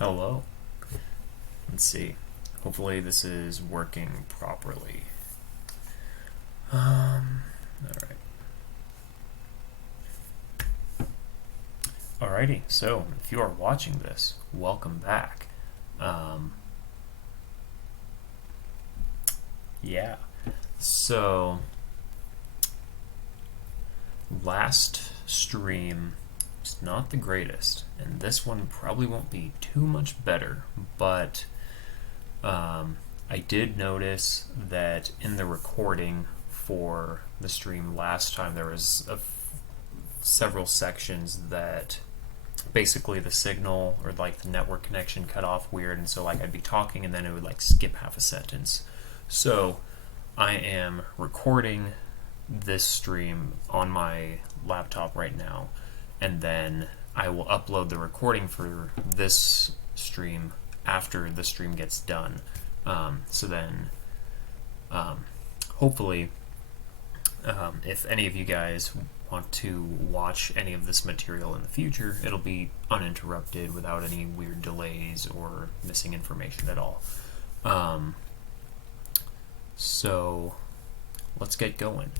Hello. Let's see. Hopefully this is working properly. Alright. Alrighty, so if you are watching this, welcome back. Yeah. So, last stream was not the greatest, and this one probably won't be too much better, but I did notice that in the recording for the stream last time there was several sections that basically the signal or like the network connection cut off weird, and so like I'd be talking and then it would like skip half a sentence. So I am recording this stream on my laptop right now, and then I will upload the recording for this stream after the stream gets done. So then hopefully if any of you guys want to watch any of this material in the future, it'll be uninterrupted without any weird delays or missing information at all. So let's get going.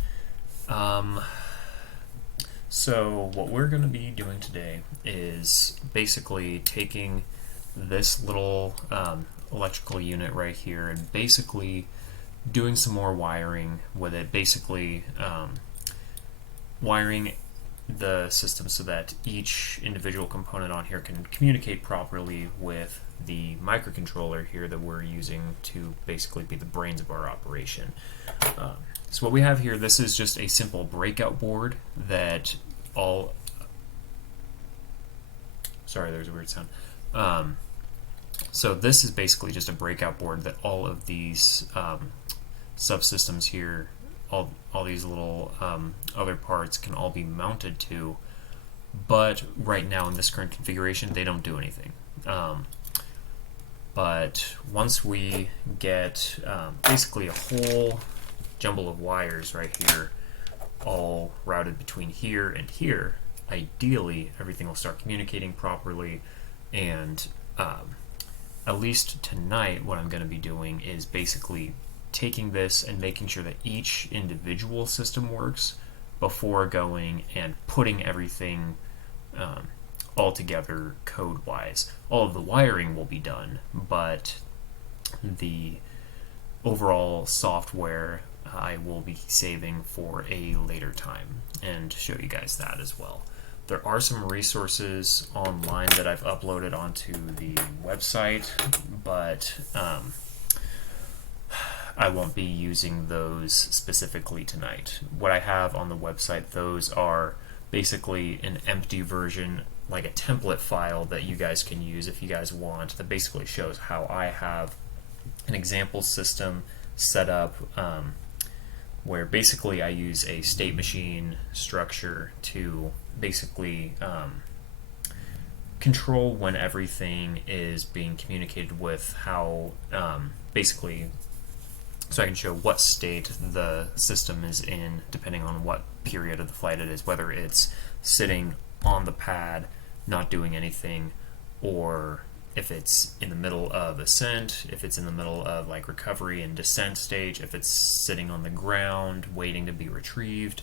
So what we're going to be doing today is basically taking this little electrical unit right here and basically doing some more wiring with it, basically wiring the system so that each individual component on here can communicate properly with the microcontroller here that we're using to basically be the brains of our operation. So what we have here, this is just a simple breakout board that all... Sorry, there's a weird sound. So this is basically just a breakout board that all of these subsystems here, all these little other parts can all be mounted to, but right now in this current configuration they don't do anything. But once we get basically a whole jumble of wires right here, all routed between here and here, ideally everything will start communicating properly, and at least tonight what I'm going to be doing is basically taking this and making sure that each individual system works before going and putting everything all together code-wise. All of the wiring will be done, but the overall software I will be saving for a later time and show you guys that as well. There are some resources online that I've uploaded onto the website, but I won't be using those specifically tonight. What I have on the website, those are basically an empty version, like a template file that you guys can use if you guys want, that basically shows how I have an example system set up, where basically I use a state machine structure to basically control when everything is being communicated with, how basically, so I can show what state the system is in depending on what period of the flight it is, whether it's sitting on the pad not doing anything, or if it's in the middle of ascent, if it's in the middle of like recovery and descent stage, if it's sitting on the ground waiting to be retrieved.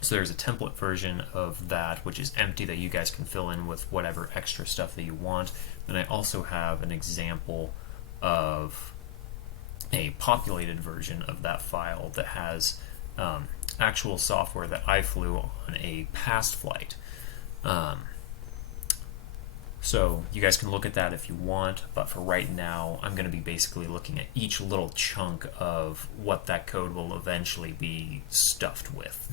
So there's a template version of that which is empty that you guys can fill in with whatever extra stuff that you want. And I also have an example of a populated version of that file that has actual software that I flew on a past flight. So you guys can look at that if you want, but for right now I'm going to be basically looking at each little chunk of what that code will eventually be stuffed with.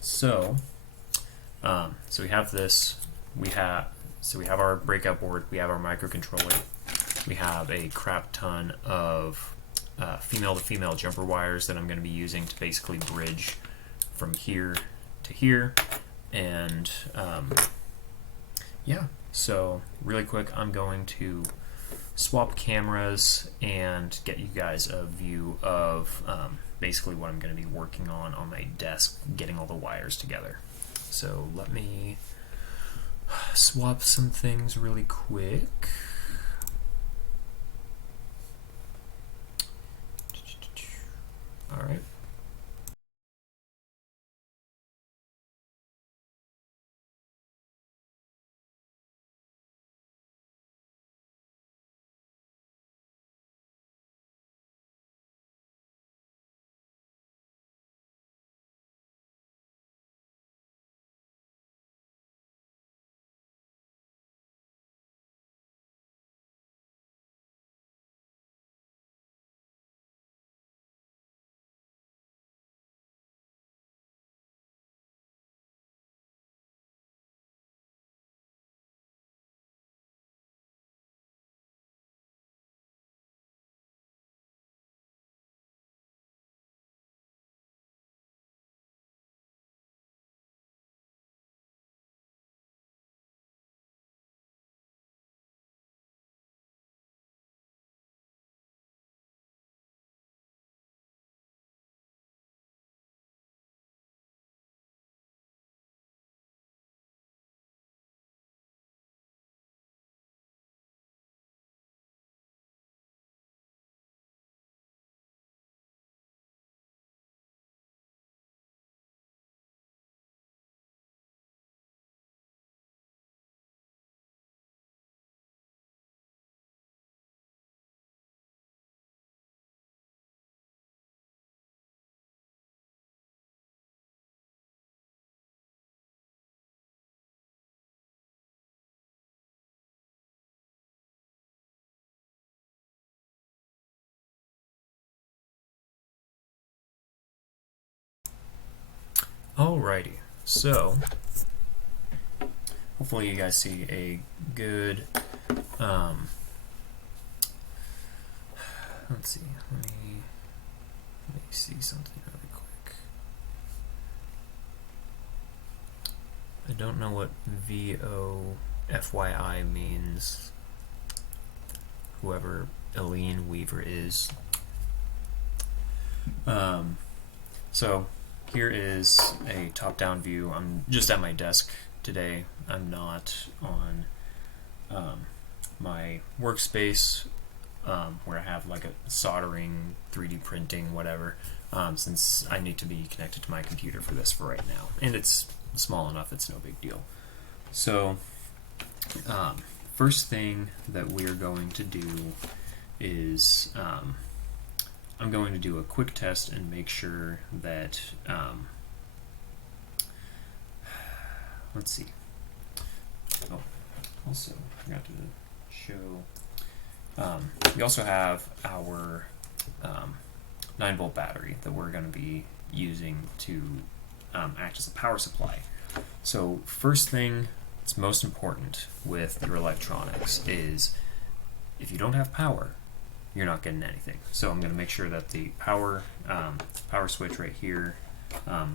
So we have this, we have our breakout board, we have our microcontroller, we have a crap ton of female-to-female jumper wires that I'm going to be using to basically bridge from here to here, and yeah, so really quick I'm going to swap cameras and get you guys a view of basically what I'm going to be working on my desk, getting all the wires together. So let me swap some things really quick. All right. Alrighty, so hopefully you guys see a good, let's see, let me see something really quick. I don't know what VOFYI means, whoever Eileen Weaver is. So here is a top-down view. I'm just at my desk today. I'm not on my workspace where I have like a soldering, 3D printing, whatever, since I need to be connected to my computer for this for right now. And it's small enough, it's no big deal. So first thing that we're going to do is I'm going to do a quick test and make sure that, let's see. Oh, also forgot to show, we also have our 9-volt battery that we're going to be using to act as a power supply. So first thing that's most important with your electronics is if you don't have power, you're not getting anything. So I'm going to make sure that the power switch right here,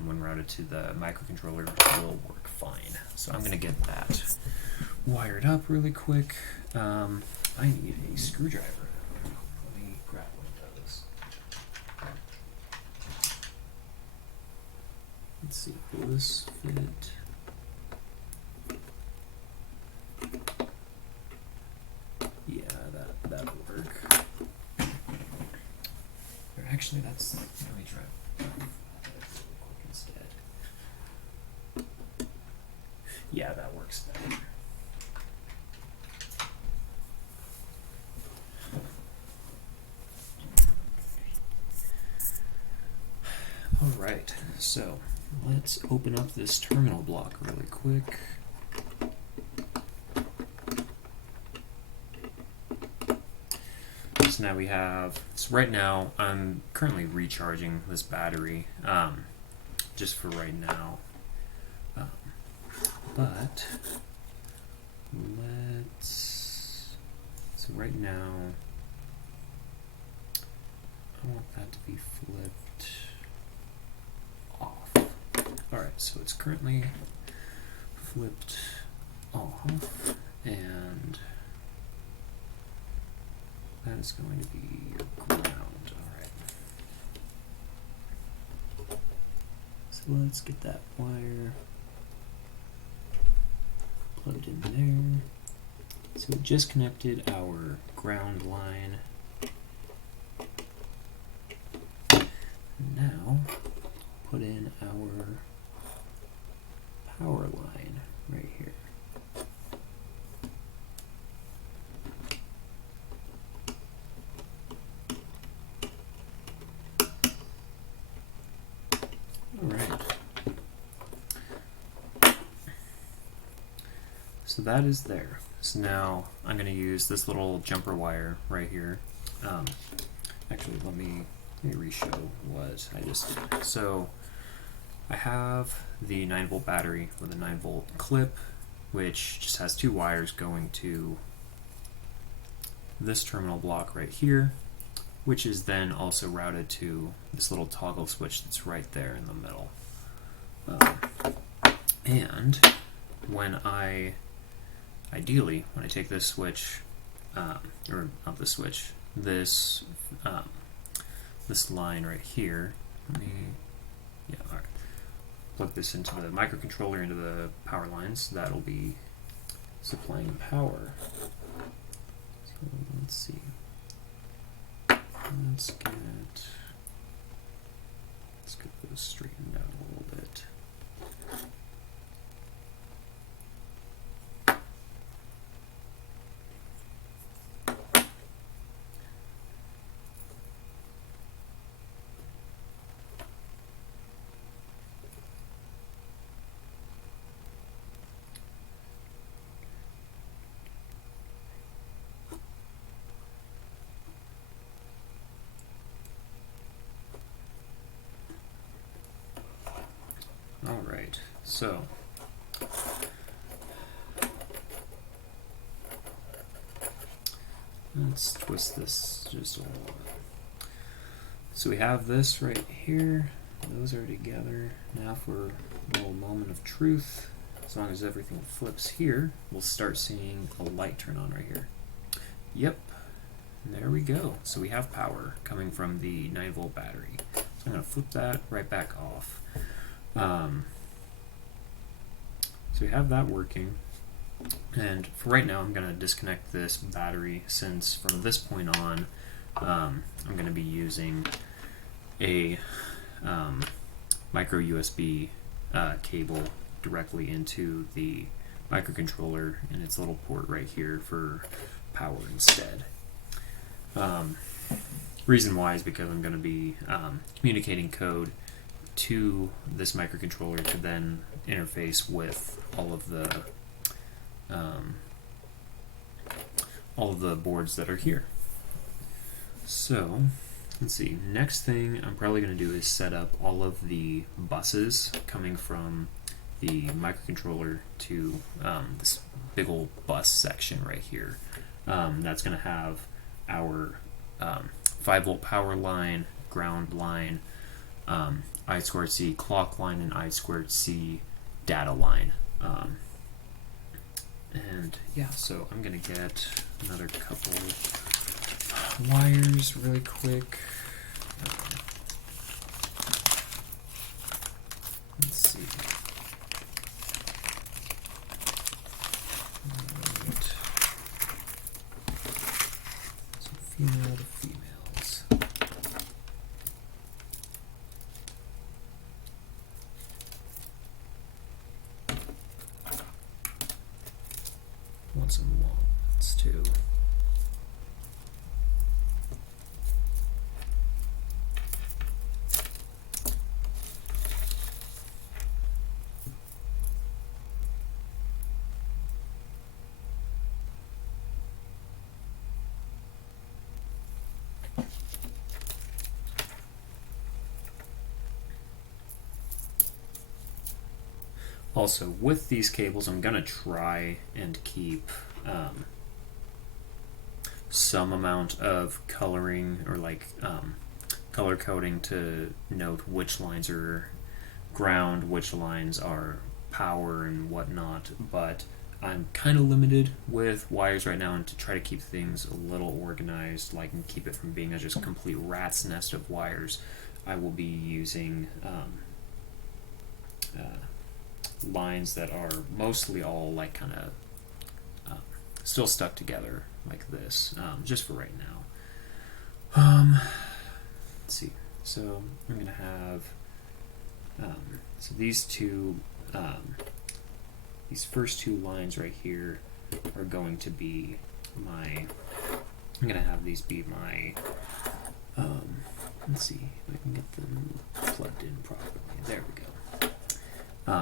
when routed to the microcontroller, will work fine. So I'm going to get that wired up really quick. I need a screwdriver. Let me grab one of those. Let's see, will this fit? Yeah, that'll work. Actually, let me try that really quick instead. Yeah, that works better. Alright, so let's open up this terminal block really quick. So now we have, so right now I'm currently recharging this battery just for right now, but so right now I want that to be flipped off. Alright, so it's currently flipped off, and that is going to be ground. Alright. So let's get that wire plug it in there. So we just connected our ground line. Now put in our power line right here. Alright. So that is there. So now I'm going to use this little jumper wire right here. Actually, let me re-show what I just did. So I have the 9-volt battery with a 9-volt clip, which just has 2 wires going to this terminal block right here, which is then also routed to this little toggle switch that's right there in the middle. And when ideally, when I take this switch, or not this switch, this line right here, alright, plug this into the microcontroller, into the power lines, that'll be supplying power. So let's see. Let's get those straightened out a little bit. Alright, so let's twist this just a little bit. So we have this right here, those are together. Now for a little moment of truth, as long as everything flips here, we'll start seeing a light turn on right here. Yep, there we go. So we have power coming from the 9-volt battery. So I'm going to flip that right back off. So we have that working, and for right now I'm going to disconnect this battery, since from this point on I'm going to be using a micro USB cable directly into the microcontroller and its little port right here for power instead. Reason why is because I'm going to be communicating code to this microcontroller to then interface with all of the boards that are here. So let's see, next thing I'm probably going to do is set up all of the buses coming from the microcontroller to this big old bus section right here. That's going to have our 5-volt power line, ground line, I2C clock line, and I2C data line. And yeah, so I'm going to get another couple wires really quick. Let's see. Right. So female to females. Want some long ones too. Also, with these cables, I'm going to try and keep some amount of coloring, or like color coding, to note which lines are ground, which lines are power and whatnot, but I'm kind of limited with wires right now, and to try to keep things a little organized, like, and keep it from being a just complete rat's nest of wires, I will be using lines that are mostly all like kind of still stuck together like this, just for right now. Let's see. So I'm going to have so these two, these first two lines right here are going to be my. I'm going to have these be my. Let's see if I can get them plugged in properly. There we go.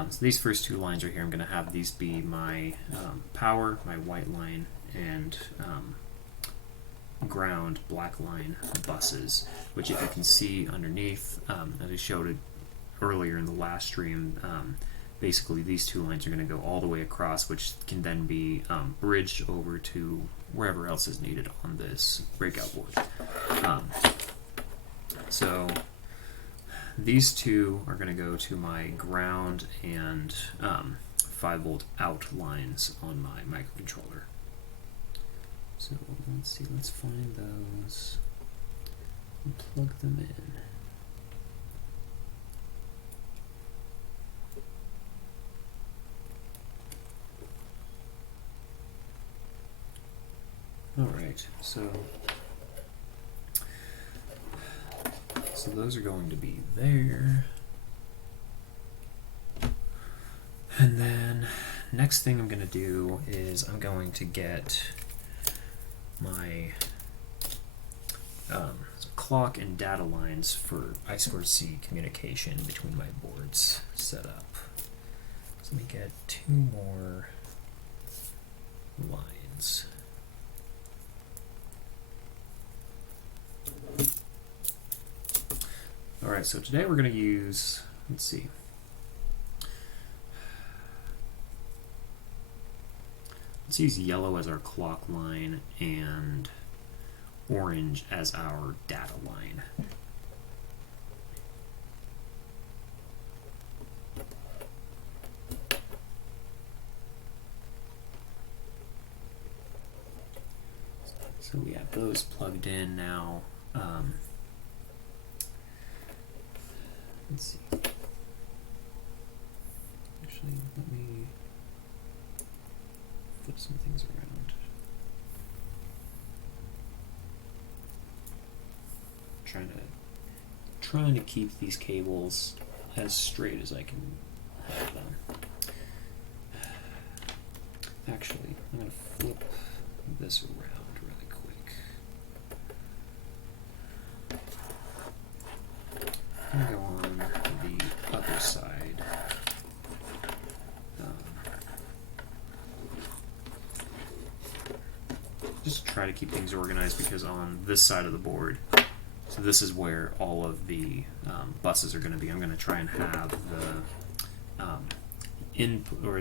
So these first two lines right here, I'm going to have these be my power, my white line, and ground, black line buses, which if you can see underneath, as I showed it earlier in the last stream, basically these two lines are going to go all the way across, which can then be bridged over to wherever else is needed on this breakout board. So these two are going to go to my ground and 5-volt out lines on my microcontroller. So let's see, let's find those and plug them in. Alright, so those are going to be there. And then next thing I'm going to do is I'm going to get my clock and data lines for I2C communication between my boards set up. So let me get 2 more lines. Alright, so today we're going to use, let's see, let's use yellow as our clock line and orange as our data line. So we have those plugged in now. Let's see. Actually, let me flip some things around. Trying to keep these cables as straight as I can have them. Actually, I'm going to flip this around really quick. I'm going to go on the other side. Just try to keep things organized, because on this side of the board, so this is where all of the buses are going to be. I'm going to try and have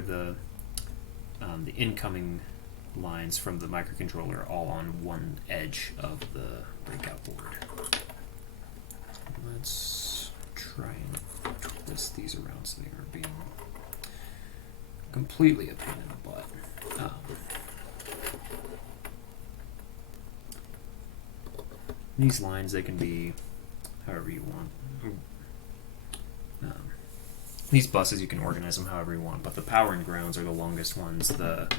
the incoming lines from the microcontroller all on one edge of the breakout board. Let's try and twist these around so they aren't being completely a pain in the butt. These lines, they can be however you want. These buses, you can organize them however you want, but the power and grounds are the longest ones. The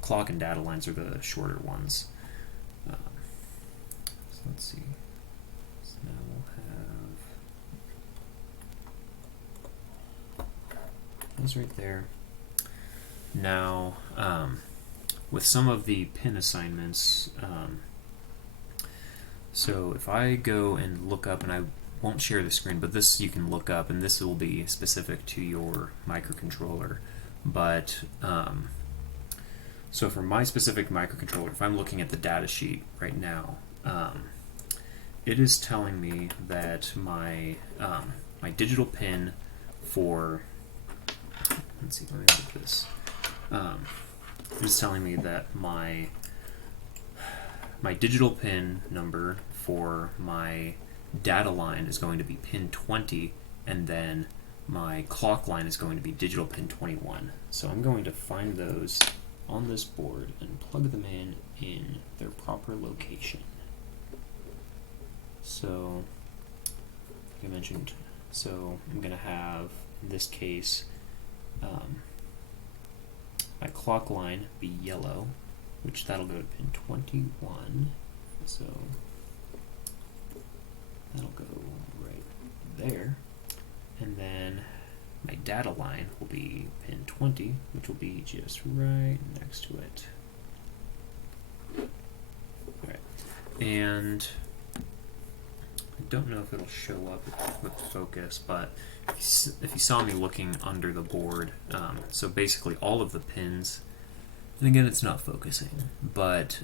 clock and data lines are the shorter ones. So let's see. So now we'll have those right there. Now, with some of the pin assignments, so if I go and look up, and I won't share the screen, but this you can look up, and this will be specific to your microcontroller. But so for my specific microcontroller, if I'm looking at the data sheet right now, it is telling me that my my digital pin for, let's see, let me look at this. It is telling me that my digital pin number for my data line is going to be pin 20, and then my clock line is going to be digital pin 21. So I'm going to find those on this board and plug them in their proper location. So, like I mentioned, so I'm going to have, in this case, my clock line be yellow, which that'll go to pin 21. So that'll go right there. And then my data line will be pin 20, which will be just right next to it. Alright, and I don't know if it'll show up with focus, but if you saw me looking under the board, so basically all of the pins, and again it's not focusing, but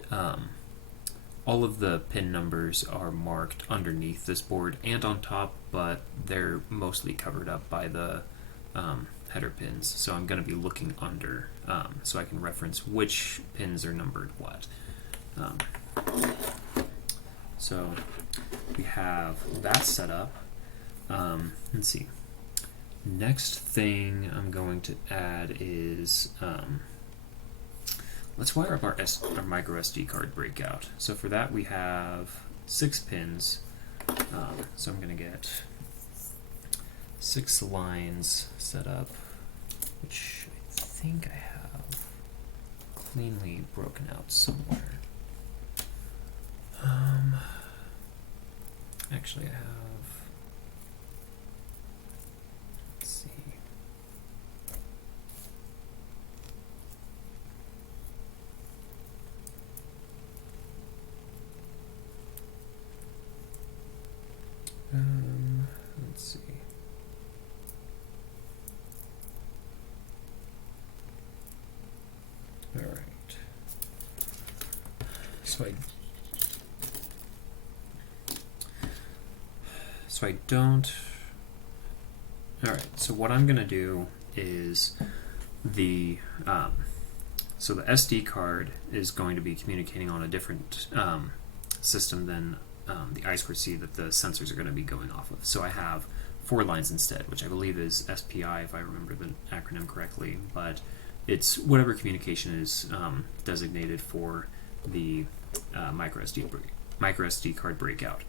all of the pin numbers are marked underneath this board and on top, but they're mostly covered up by the header pins, so I'm going to be looking under so I can reference which pins are numbered what. So we have that set up. Let's see. Next thing I'm going to add is let's wire up our micro SD card breakout. So for that we have 6 pins. So I'm going to get 6 lines set up, which I think I have cleanly broken out somewhere. Actually, I have. Let's see. Let's see. All right. So I don't. All right. So what I'm gonna do is the so the SD card is going to be communicating on a different system than the I2C that the sensors are going to be going off of. So I have 4 lines instead, which I believe is SPI if I remember the acronym correctly, but it's whatever communication is designated for the micro SD card breakout.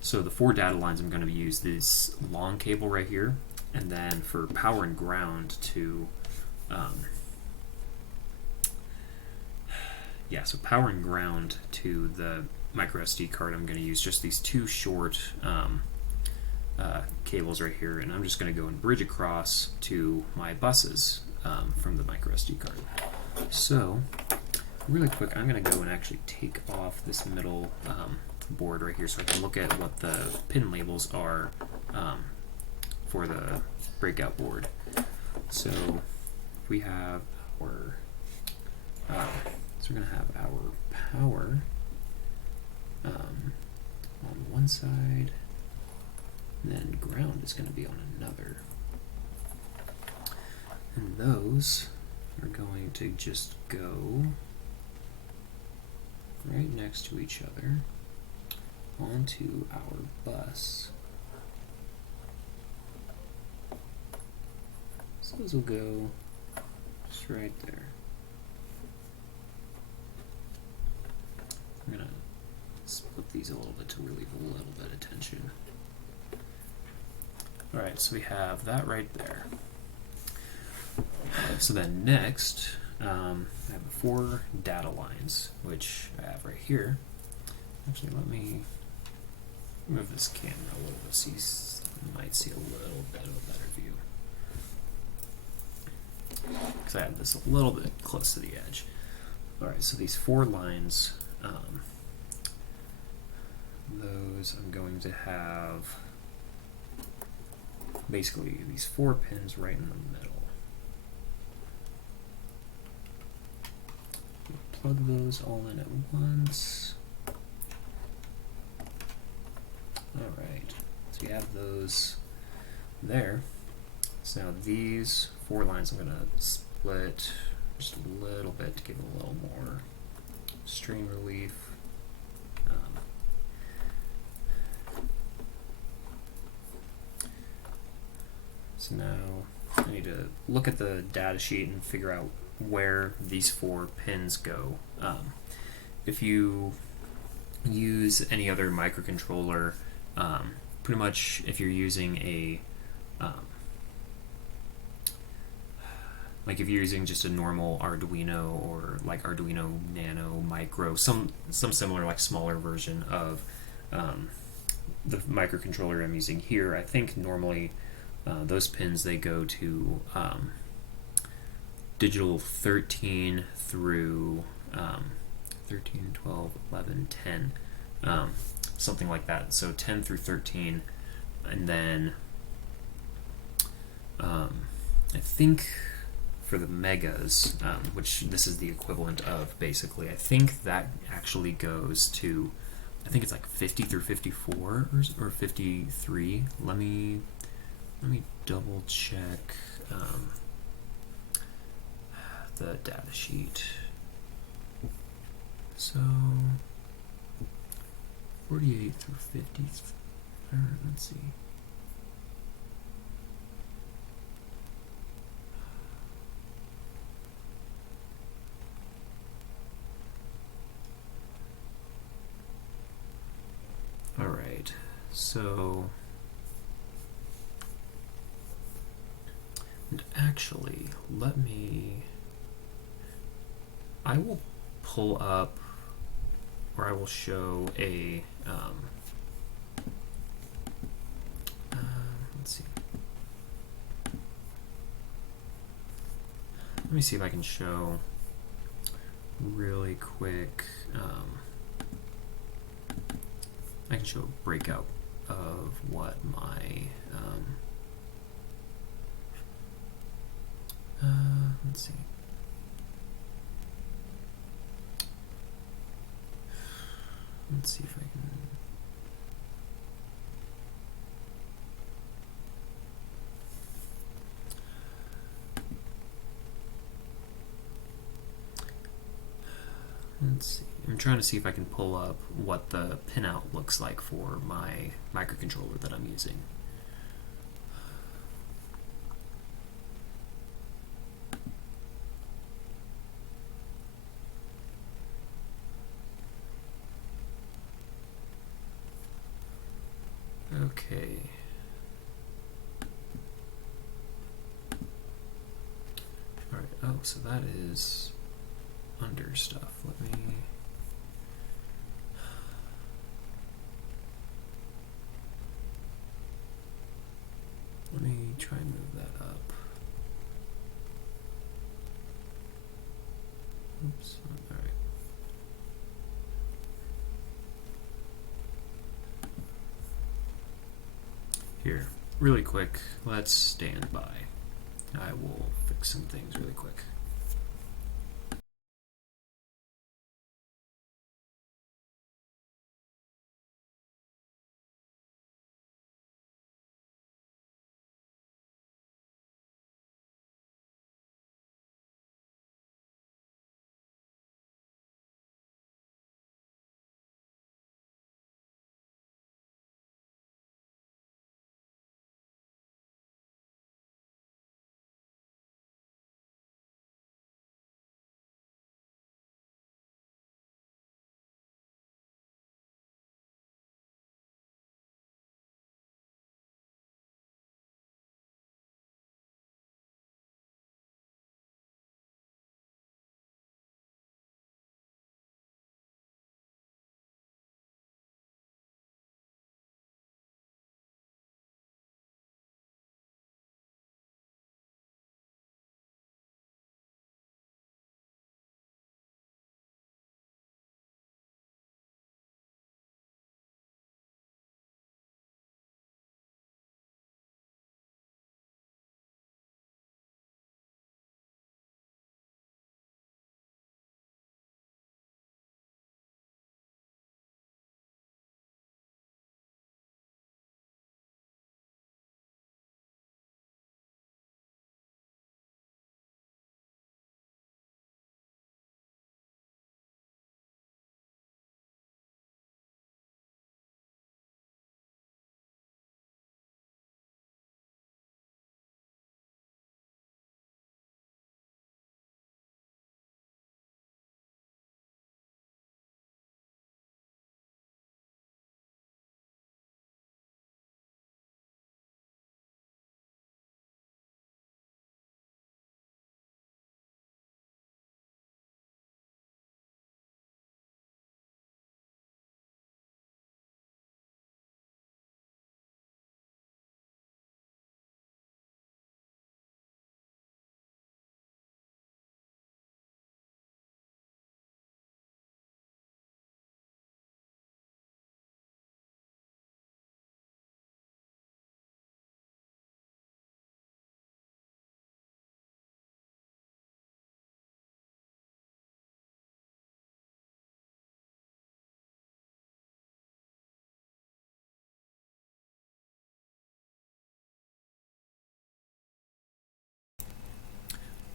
So the 4 data lines I'm going to use this long cable right here, and then for power and ground to so power and ground to the micro SD card, I'm going to use just these 2 short cables right here, and I'm just going to go and bridge across to my buses from the micro SD card. So really quick, I'm going to go and actually take off this middle board right here so I can look at what the pin labels are for the breakout board. So we have our so we're going to have our power on one side, and then ground is going to be on another. And those are going to just go right next to each other onto our bus. So those will go just right there. I'm going to split these a little bit to relieve a little bit of tension. Alright, so we have that right there. So then next, I have 4 data lines, which I have right here. Actually, let me move this camera a little bit so you might see a little bit of a better view. Because I have this a little bit close to the edge. Alright, so these 4 lines, those I'm going to have basically these 4 pins right in the middle. Plug those all in at once. Alright, so we have those there. So now these 4 lines I'm going to split just a little bit to give it a little more strain relief. So now I need to look at the data sheet and figure out where these 4 pins go. If you use any other microcontroller, pretty much if you're using a Like if you're using just a normal Arduino or like Arduino Nano Micro, some similar like smaller version of the microcontroller I'm using here, I think normally those pins they go to digital 13 through 13, 12, 11, 10, something like that. So 10 through 13, and then I think for the megas, which this is the equivalent of basically, I think that actually goes to, I think it's like 50 through 54 or 53. Let me double check the data sheet. So 48 through 50. Let's see. All right, so, and actually, I will pull up, or I will show a, let's see. Let me see if I can show really quick. I can show a breakout of what my let's see. Let's see if I can. Let's see. I'm trying to see if I can pull up what the pinout looks like for my microcontroller that I'm using. Okay. All right. Oh, so that is under stuff. Let me try and move that up. Oops. All right. Here, really quick, let's stand by. I will fix some things really quick.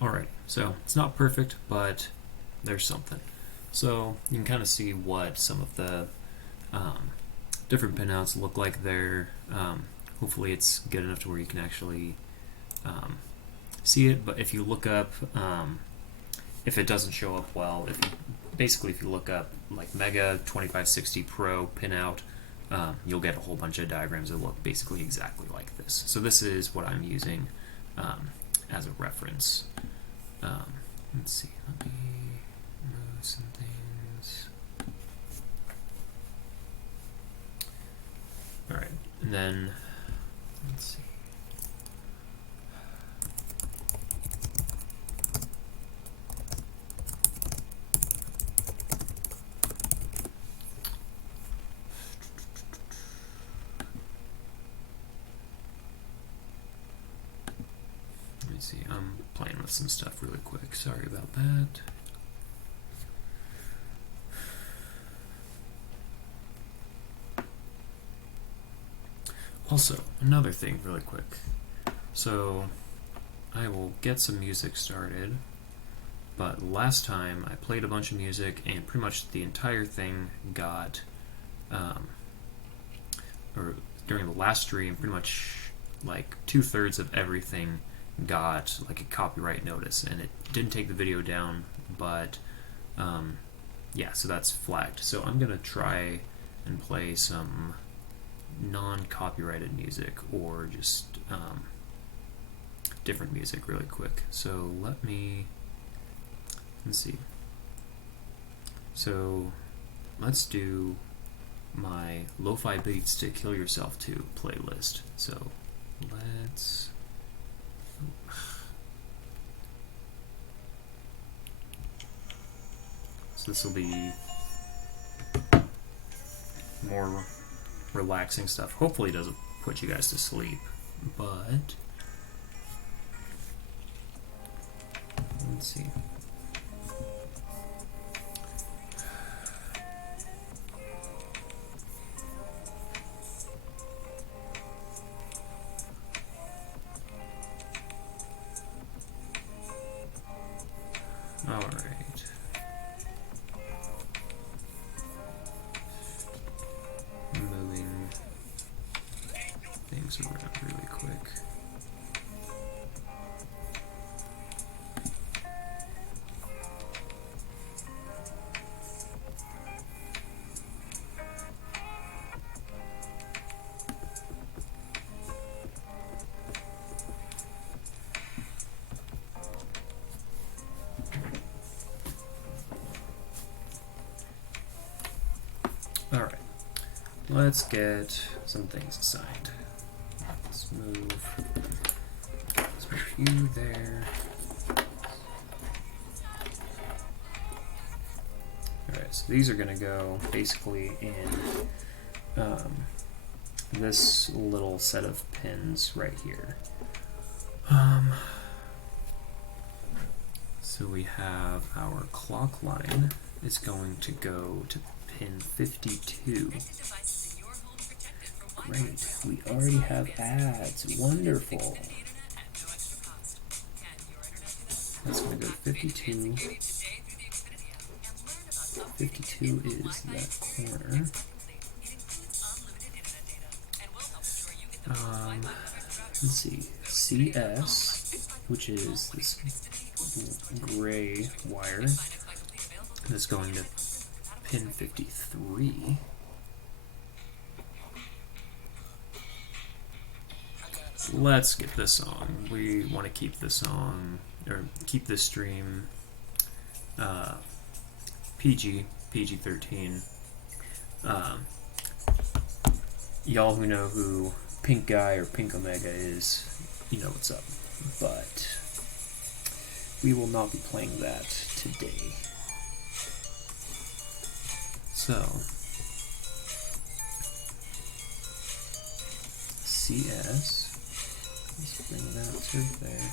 Alright, so it's not perfect, but there's something. So you can kind of see what some of the different pinouts look like there. Hopefully it's good enough to where you can actually see it, but if you look up, if it doesn't show up well, if you look up like Mega 2560 Pro pinout, you'll get a whole bunch of diagrams that look basically exactly like this. So this is what I'm using as a reference. Let's see, let me move some things. Alright, and then, let's see. I'm playing with some stuff really quick. Sorry about that. Also, another thing really quick. So, I will get some music started, but last time I played a bunch of music and pretty much the entire thing got, or during the last stream, pretty much like 2/3 of everything got like a copyright notice, and it didn't take the video down, but yeah, so that's flagged. So I'm gonna try and play some non-copyrighted music or just different music really quick. So let's see. So let's do my Lo-Fi Beats to Kill Yourself to playlist. So let's So this will be more relaxing stuff. Hopefully it doesn't put you guys to sleep, but let's see. Alright. Moving things around really quick. Alright, let's get some things assigned. Let's move you there. Alright, so these are going to go basically in this little set of pins right here. So we have our clock line is going to go to pin 52. Great, we already have ads. Wonderful. That's going to go to 52. 52 is that corner. Let's see. CS, which is this gray wire, is going to pin 53. Let's get this song. We want to keep the song, or keep this stream PG-13. Y'all who know who Pink Guy or Pink Omega is, you know what's up. But we will not be playing that today. So, CS, let's bring that to there.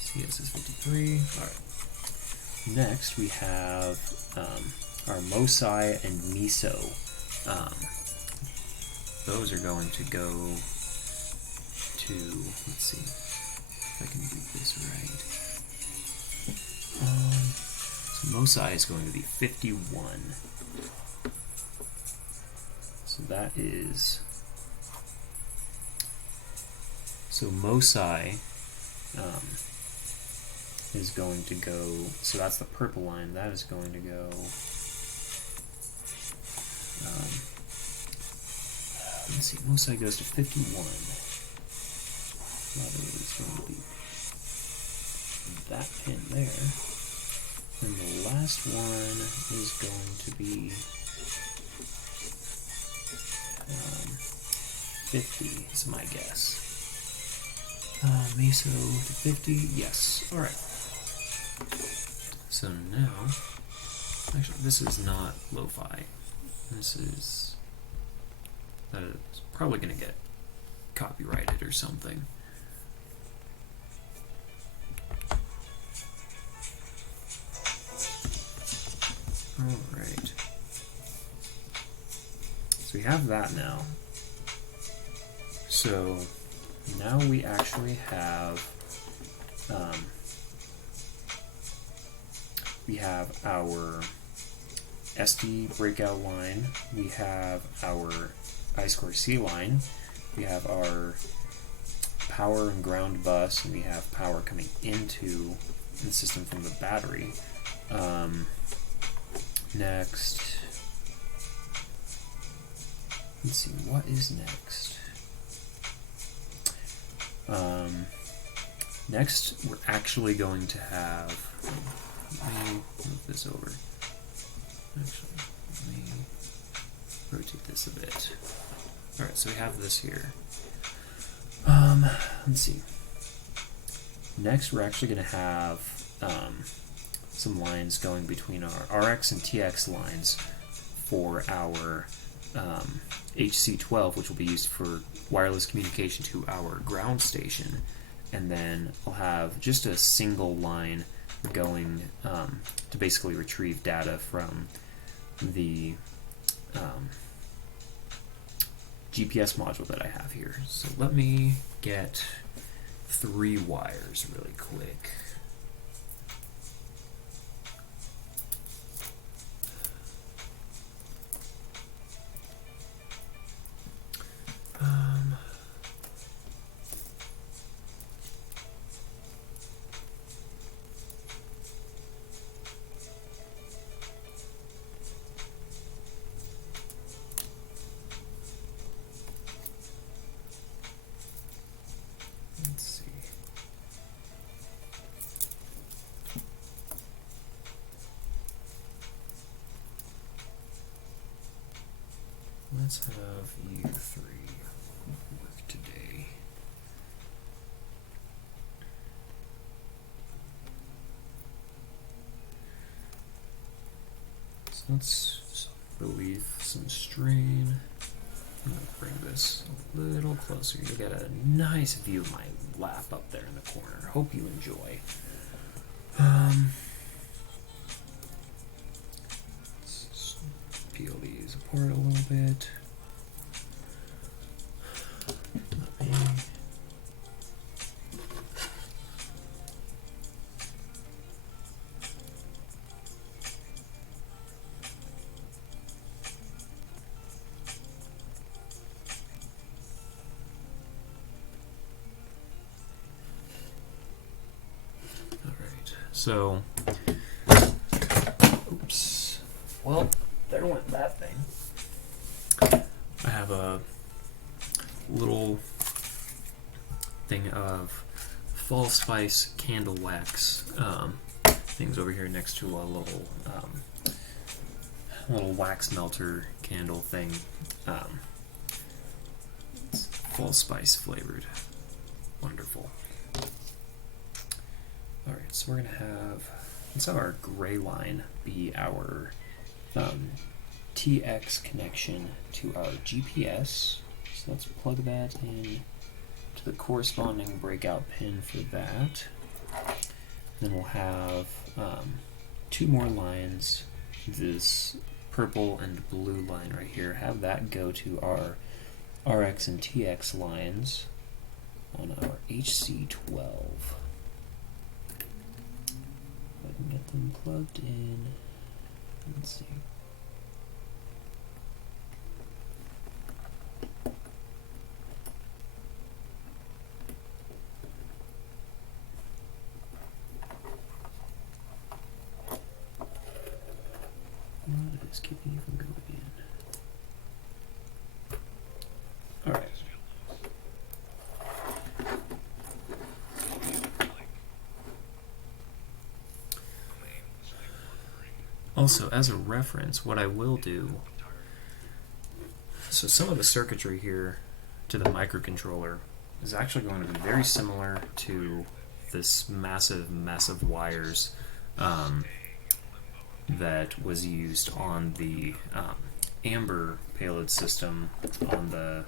CS is 53. Alright. Next we have our Mosai and Miso. Those are going to go to, let's see. if I can read this right. So MOSI is going to be 51. So that is, so MOSI is going to go, so that's the purple line, that is going to go, let's see, MOSI goes to 51. That is going to be that pin there. And the last one is going to be 50 is my guess. Meso to 50, yes. Alright. So now, actually this is not lo-fi. This is, that is probably going to get copyrighted or something. Alright. So we have that now. So now we actually have our SD breakout line, we have our I2C line, we have our power and ground bus, and we have power coming into the system from the battery. Next, let's see, what is next? Next, we're actually going to have, let me move this over. Actually, let me rotate this a bit. Alright, so we have this here. Let's see. Next, we're actually going to have some lines going between our RX and TX lines for our HC12, which will be used for wireless communication to our ground station. And then I'll have just a single line going to basically retrieve data from the GPS module that I have here. So let me get 3 wires really quick. Let's see. Let's have you 3 work today. So let's relieve some strain. I'm going to bring this a little closer. You'll get a nice view of my lap up there in the corner. Hope you enjoy. Let's peel these apart a little bit. So, oops, well, there went that thing. I have a little thing of fall spice candle wax things over here next to a little wax melter candle thing. It's fall spice flavored. Wonderful. Alright, so we're going to have, let's have our gray line be our TX connection to our GPS. So let's plug that in to the corresponding breakout pin for that. Then we'll have 2 more lines, this purple and blue line right here, have that go to our RX and TX lines. on our HC12. If I can get them plugged in. Let's see. What is keeping you from going in? Alright. Also, as a reference, what I will do, so some of the circuitry here to the microcontroller is actually going to be very similar to this massive mess of wires that was used on the Amber payload system on the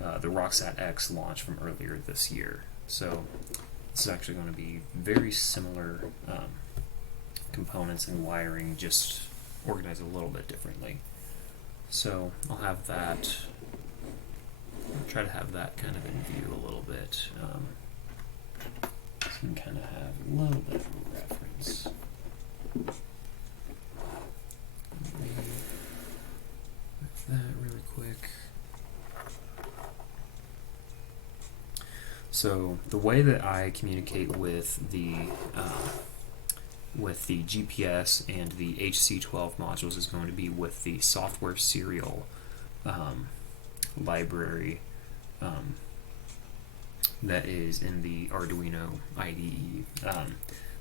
Rocksat X launch from earlier this year. So this is actually going to be very similar components and wiring, just organized a little bit differently. So I'll have that, try to have that kind of in view a little bit, so you can kind of have a little bit of a reference. With that really quick. So the way that I communicate with the GPS and the HC12 modules is going to be with the software serial library that is in the Arduino IDE.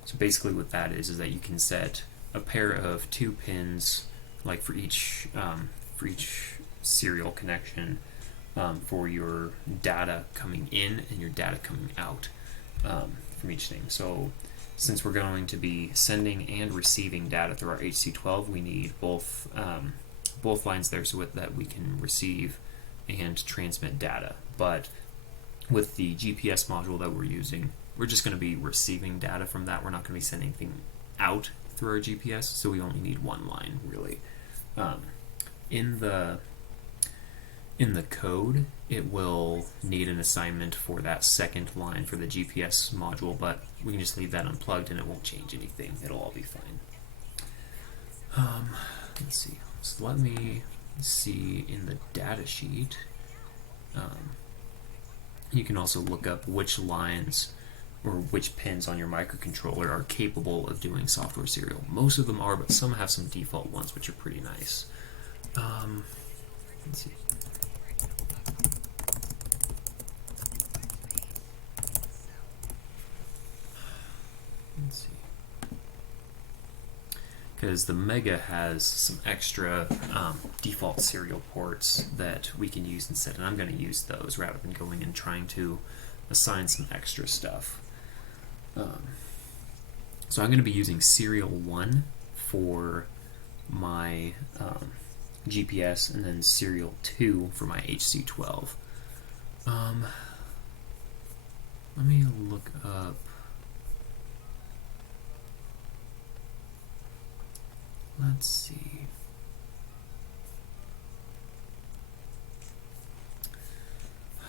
So basically what that is that you can set a pair of 2 pins, like for each serial connection, for your data coming in and your data coming out from each thing. So since we're going to be sending and receiving data through our HC12, we need both lines there so that we can receive and transmit data. But with the GPS module that we're using, we're just going to be receiving data from that. We're not going to be sending anything out through our GPS, so we only need one line, really. In the code, it will need an assignment for that second line for the GPS module, but we can just leave that unplugged and it won't change anything. It'll all be fine. Let's see. So let me see in the data sheet. You can also look up which lines or which pins on your microcontroller are capable of doing software serial. Most of them are, but some have some default ones, which are pretty nice. Let's see. Let's see. Because the Mega has some extra default serial ports that we can use instead, and I'm going to use those rather than going and trying to assign some extra stuff. So I'm going to be using serial 1 for my GPS, and then serial 2 for my HC12. Let me look up. Let's see.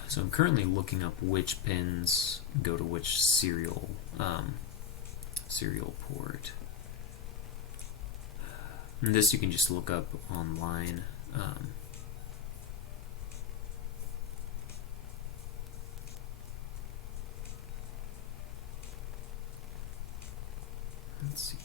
So I'm currently looking up which pins go to which serial port. And this you can just look up online. Let's see.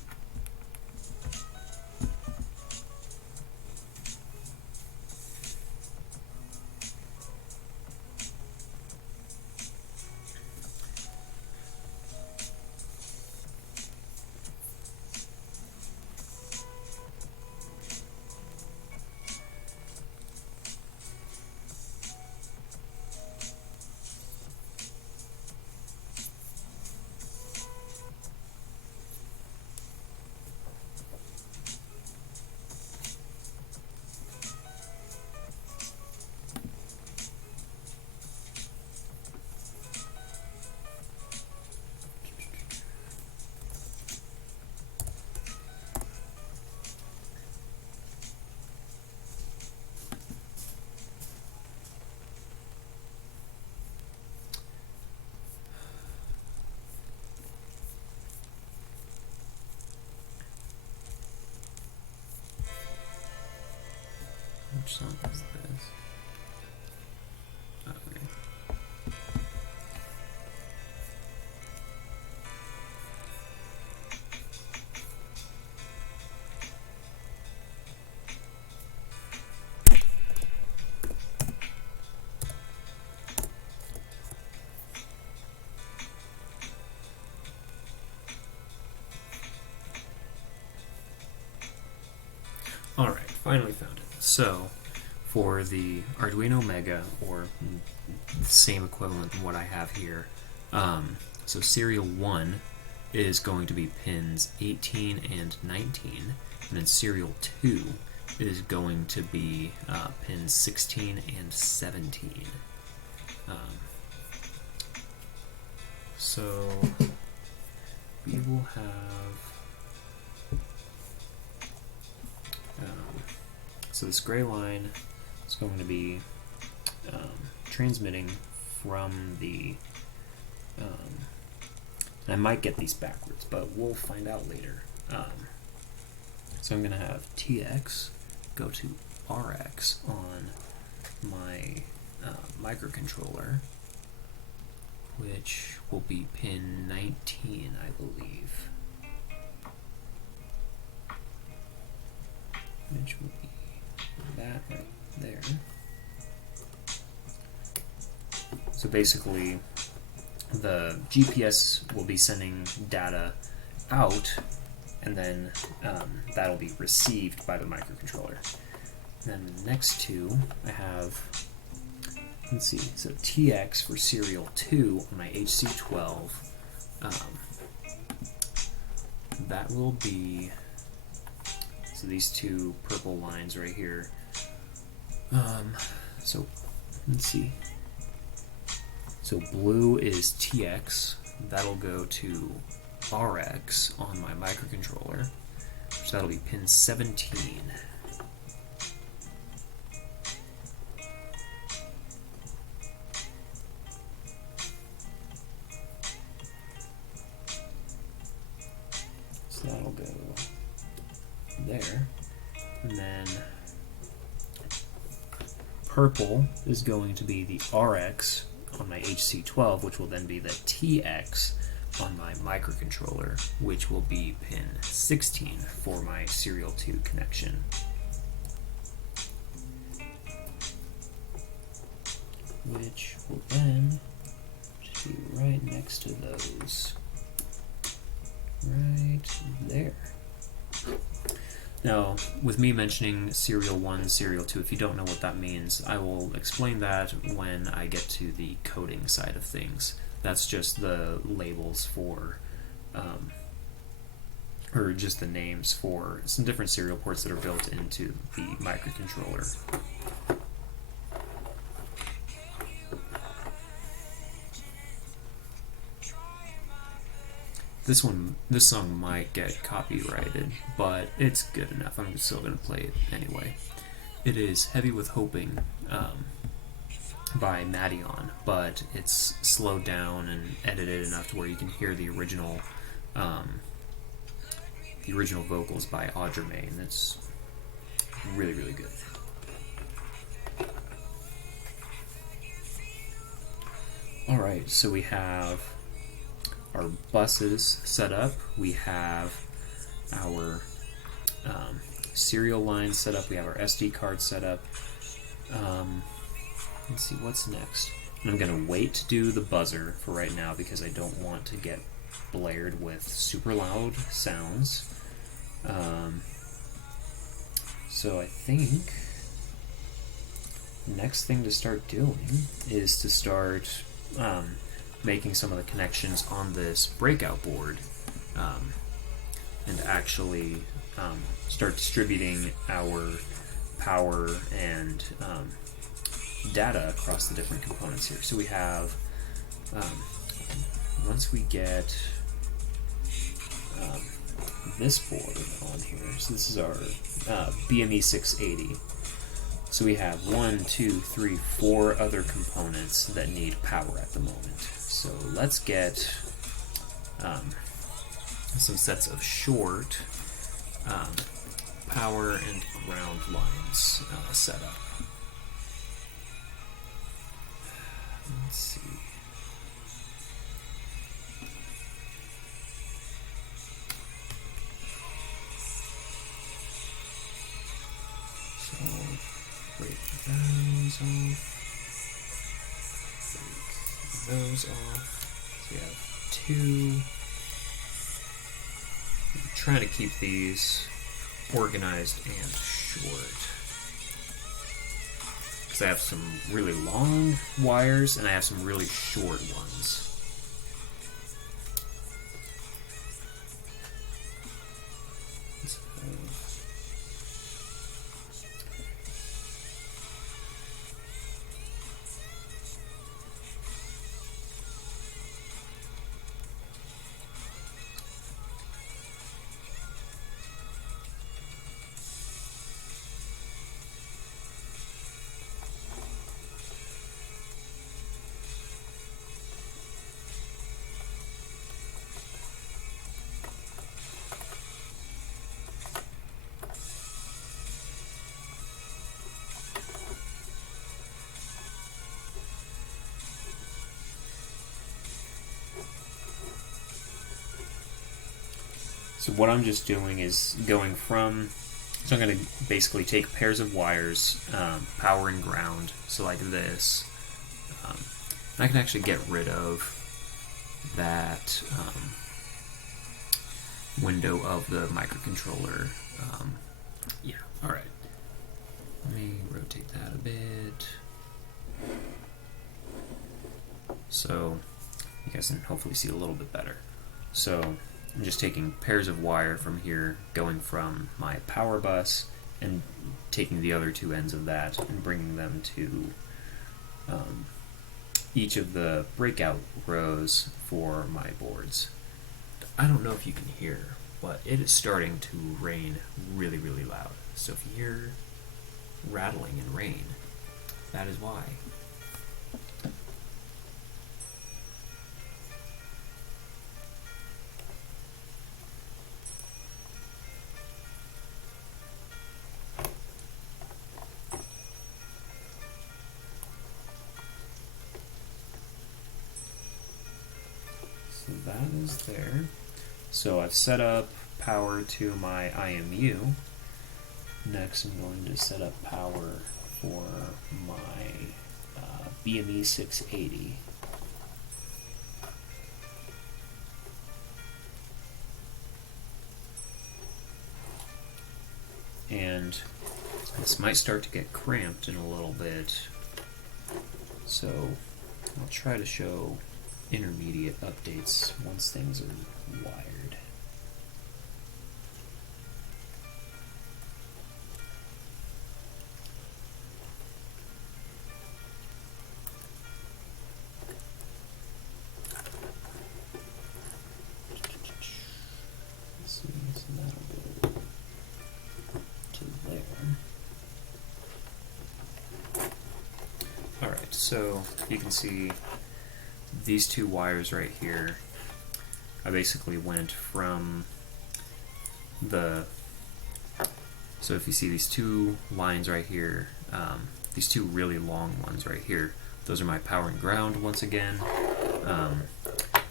Which song is this? Oh, okay. Alright, finally found it. So, for the Arduino Mega, or the same equivalent to what I have here, so serial 1 is going to be pins 18 and 19, and then serial 2 is going to be pins 16 and 17. So, we will have... so this gray line is going to be transmitting from the, and I might get these backwards, but we'll find out later. So I'm going to have TX go to RX on my microcontroller, which will be pin 19, I believe. Which will be that right there. So basically, the GPS will be sending data out, and then that'll be received by the microcontroller. And then the next two, I have, let's see, so TX for serial 2 on my HC12. That will be, so these two purple lines right here. So let's see. So blue is TX. That'll go to RX on my microcontroller. So that'll be pin 17. So that'll go there. And then purple is going to be the RX on my HC12, which will then be the TX on my microcontroller, which will be pin 16 for my serial 2 connection. Which will then just be right next to those. Right there. Now, with me mentioning serial 1, serial 2, if you don't know what that means, I will explain that when I get to the coding side of things. That's just the labels for, or just the names for some different serial ports that are built into the microcontroller. This song might get copyrighted, but it's good enough. I'm still going to play it anyway. It is Heavy with Hoping by Madion, but it's slowed down and edited enough to where you can hear the original vocals by Audrey May, and it's really, really good. Alright, so we have our buses set up, we have our serial lines set up, we have our SD card set up. Let's see, what's next? And I'm going to wait to do the buzzer for right now because I don't want to get blared with super loud sounds. So I think the next thing to start doing is to start making some of the connections on this breakout board and actually start distributing our power and data across the different components here. So we have, once we get this board on here, so this is our BME 680. So we have 4 other components that need power at the moment. So let's get some sets of short power and ground lines set up. Let's see. So break those off. Break those off. So we have two. I'm trying to keep these organized and short, because I have some really long wires and I have some really short ones. So what I'm just doing is going from, so I'm going to basically take pairs of wires, power and ground, so like this. And I can actually get rid of that window of the microcontroller. Yeah, alright. Let me rotate that a bit. So you guys can hopefully see a little bit better. So I'm just taking pairs of wire from here, going from my power bus and taking the other two ends of that and bringing them to each of the breakout rows for my boards. I don't know if you can hear, but it is starting to rain really, really loud. So if you hear rattling and rain, that is why. So that is there. So I've set up power to my IMU. Next I'm going to set up power for my BME 680. And this might start to get cramped in a little bit, so I'll try to show intermediate updates once things are wired. Let's see, so that'll go to there. Alright, so you can see these two wires right here. I basically went from the, so if you see these two lines right here, these two really long ones right here, those are my power and ground once again.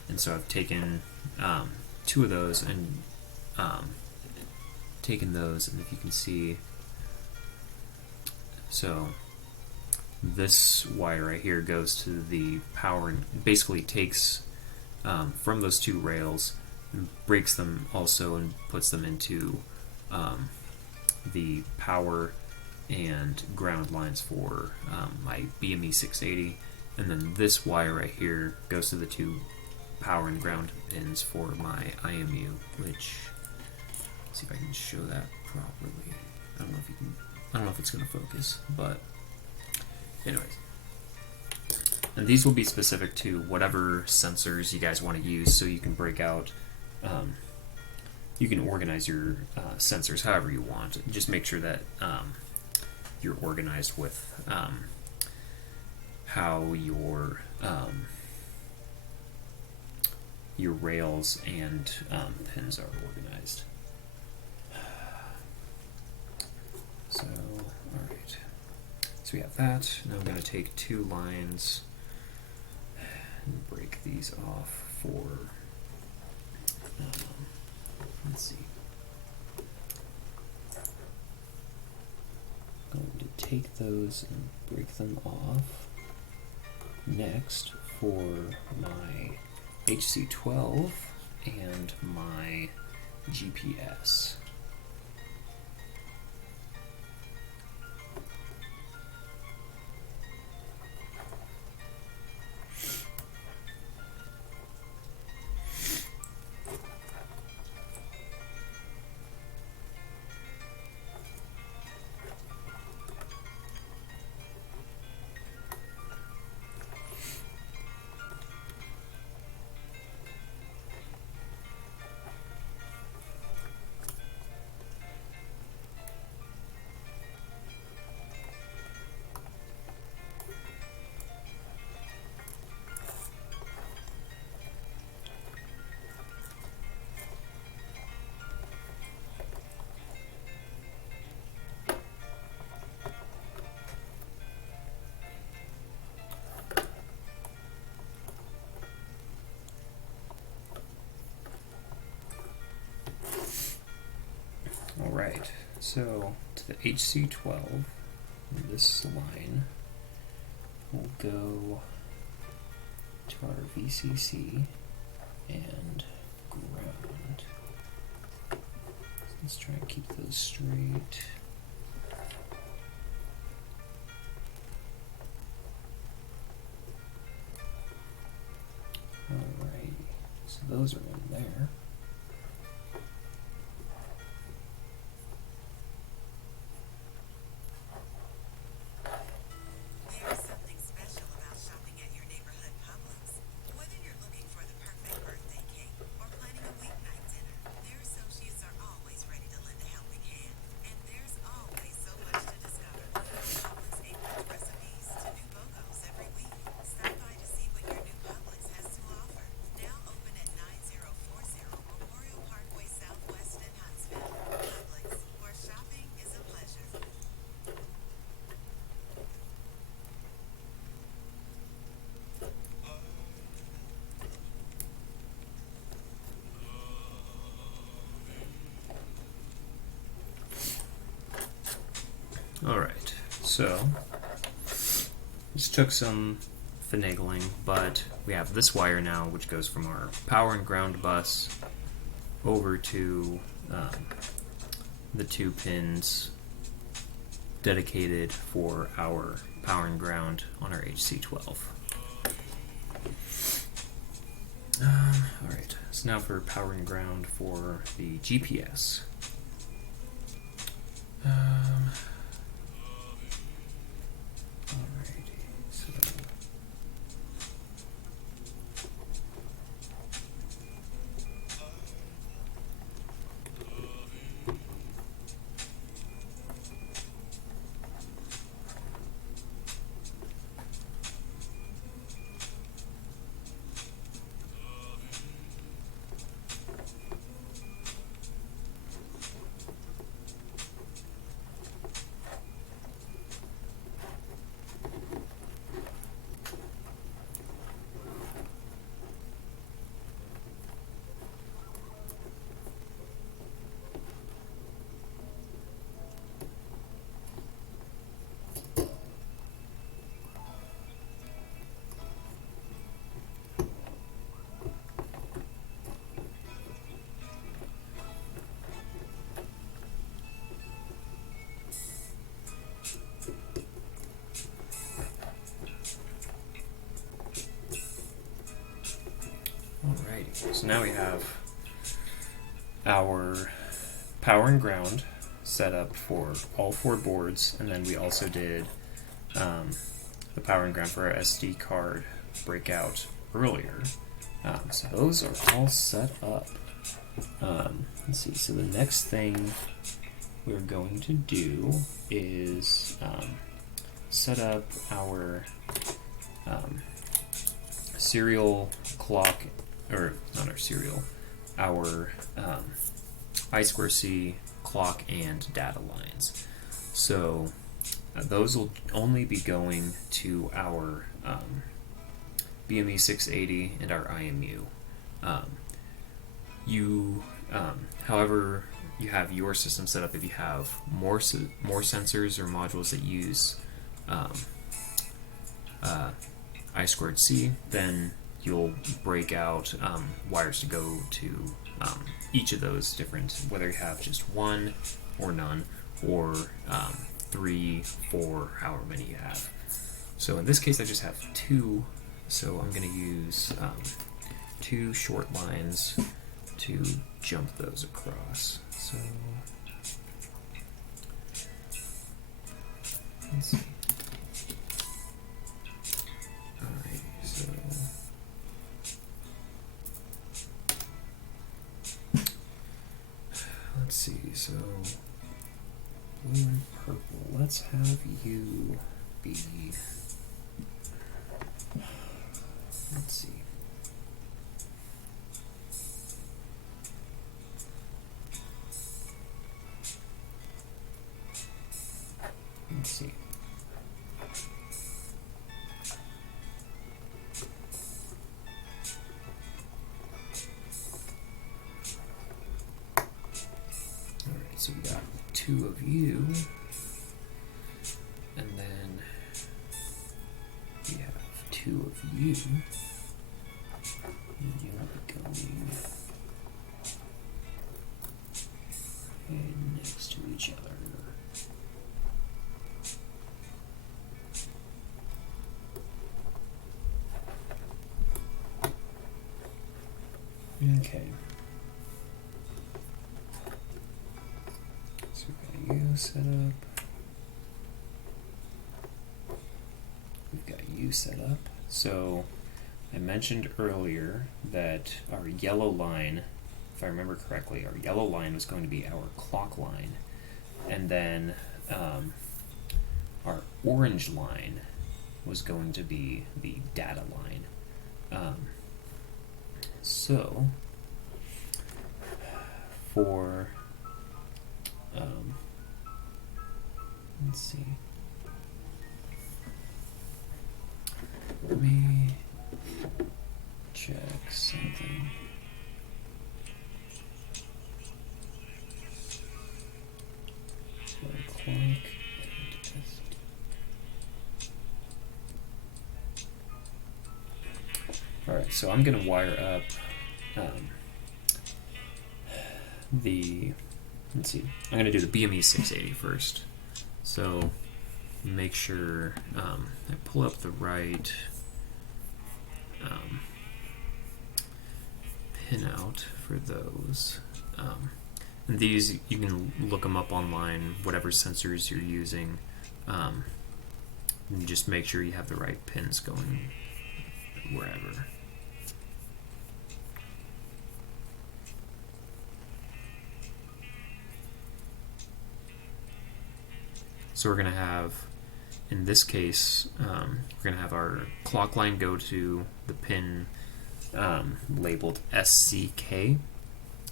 And so I've taken two of those and taken those, and if you can see, so this wire right here goes to the power and basically takes from those two rails and breaks them also and puts them into the power and ground lines for my BME 680, and then this wire right here goes to the two power and ground pins for my IMU, which, let's see if I can show that properly. I don't know if it's going to focus, but anyways. And these will be specific to whatever sensors you guys want to use, so you can break out, you can organize your sensors however you want. Just make sure that you're organized with how your rails and pins are organized. So, alright. So we have that. Now I'm going to take 2 lines and break these off for, let's see. I'm going to take those and break them off. Next, for my HC12 and my GPS. Alright, so to the HC12, this line will go to our VCC and ground. So let's try and keep those straight. Alright, so those are in there. Alright, so this took some finagling, but we have this wire now, which goes from our power and ground bus over to the 2 pins dedicated for our power and ground on our HC12. Alright, so now for power and ground for the GPS. Alrighty, so now we have our power and ground set up for all 4 boards, and then we also did the power and ground for our SD card breakout earlier. So those are all set up. Let's see, so the next thing we're going to do is set up our serial clock, or not our serial, our I2C clock and data lines. So those will only be going to our BME 680 and our IMU. However, you have your system set up, if you have more sensors or modules that use I2C, then you'll break out wires to go to each of those different, whether you have just one or none, or 3, 4, however many you have. So in this case I just have 2, so I'm going to use 2 short lines to jump those across. So let's see. Alright, so let's see, so blue and purple. Let's have you be, let's see. Let's see. Alright, so we got 2 of you, and then we have 2 of you, and you'll be going right next to each other. Okay. So we've got you set up. We've got you set up. So I mentioned earlier that our yellow line, if I remember correctly, our yellow line was going to be our clock line, and then our orange line was going to be the data line. So for let's see, let me check something. So clock and SD. Alright, so I'm going to wire up let's see, I'm going to do the BME 680 first. So make sure I pull up the right pinout for those. And these, you can look them up online, whatever sensors you're using. And just make sure you have the right pins going wherever. So we're going to have, in this case, we're going to have our clock line go to the pin labeled SCK,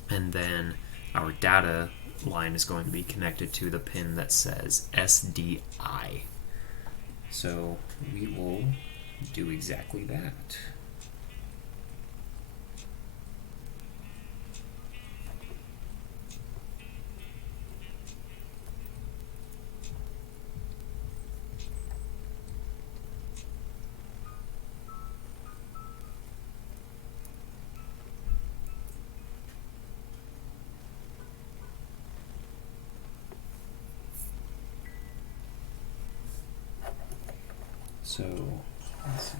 and then our data line is going to be connected to the pin that says SDI. So we will do exactly that. So let's see.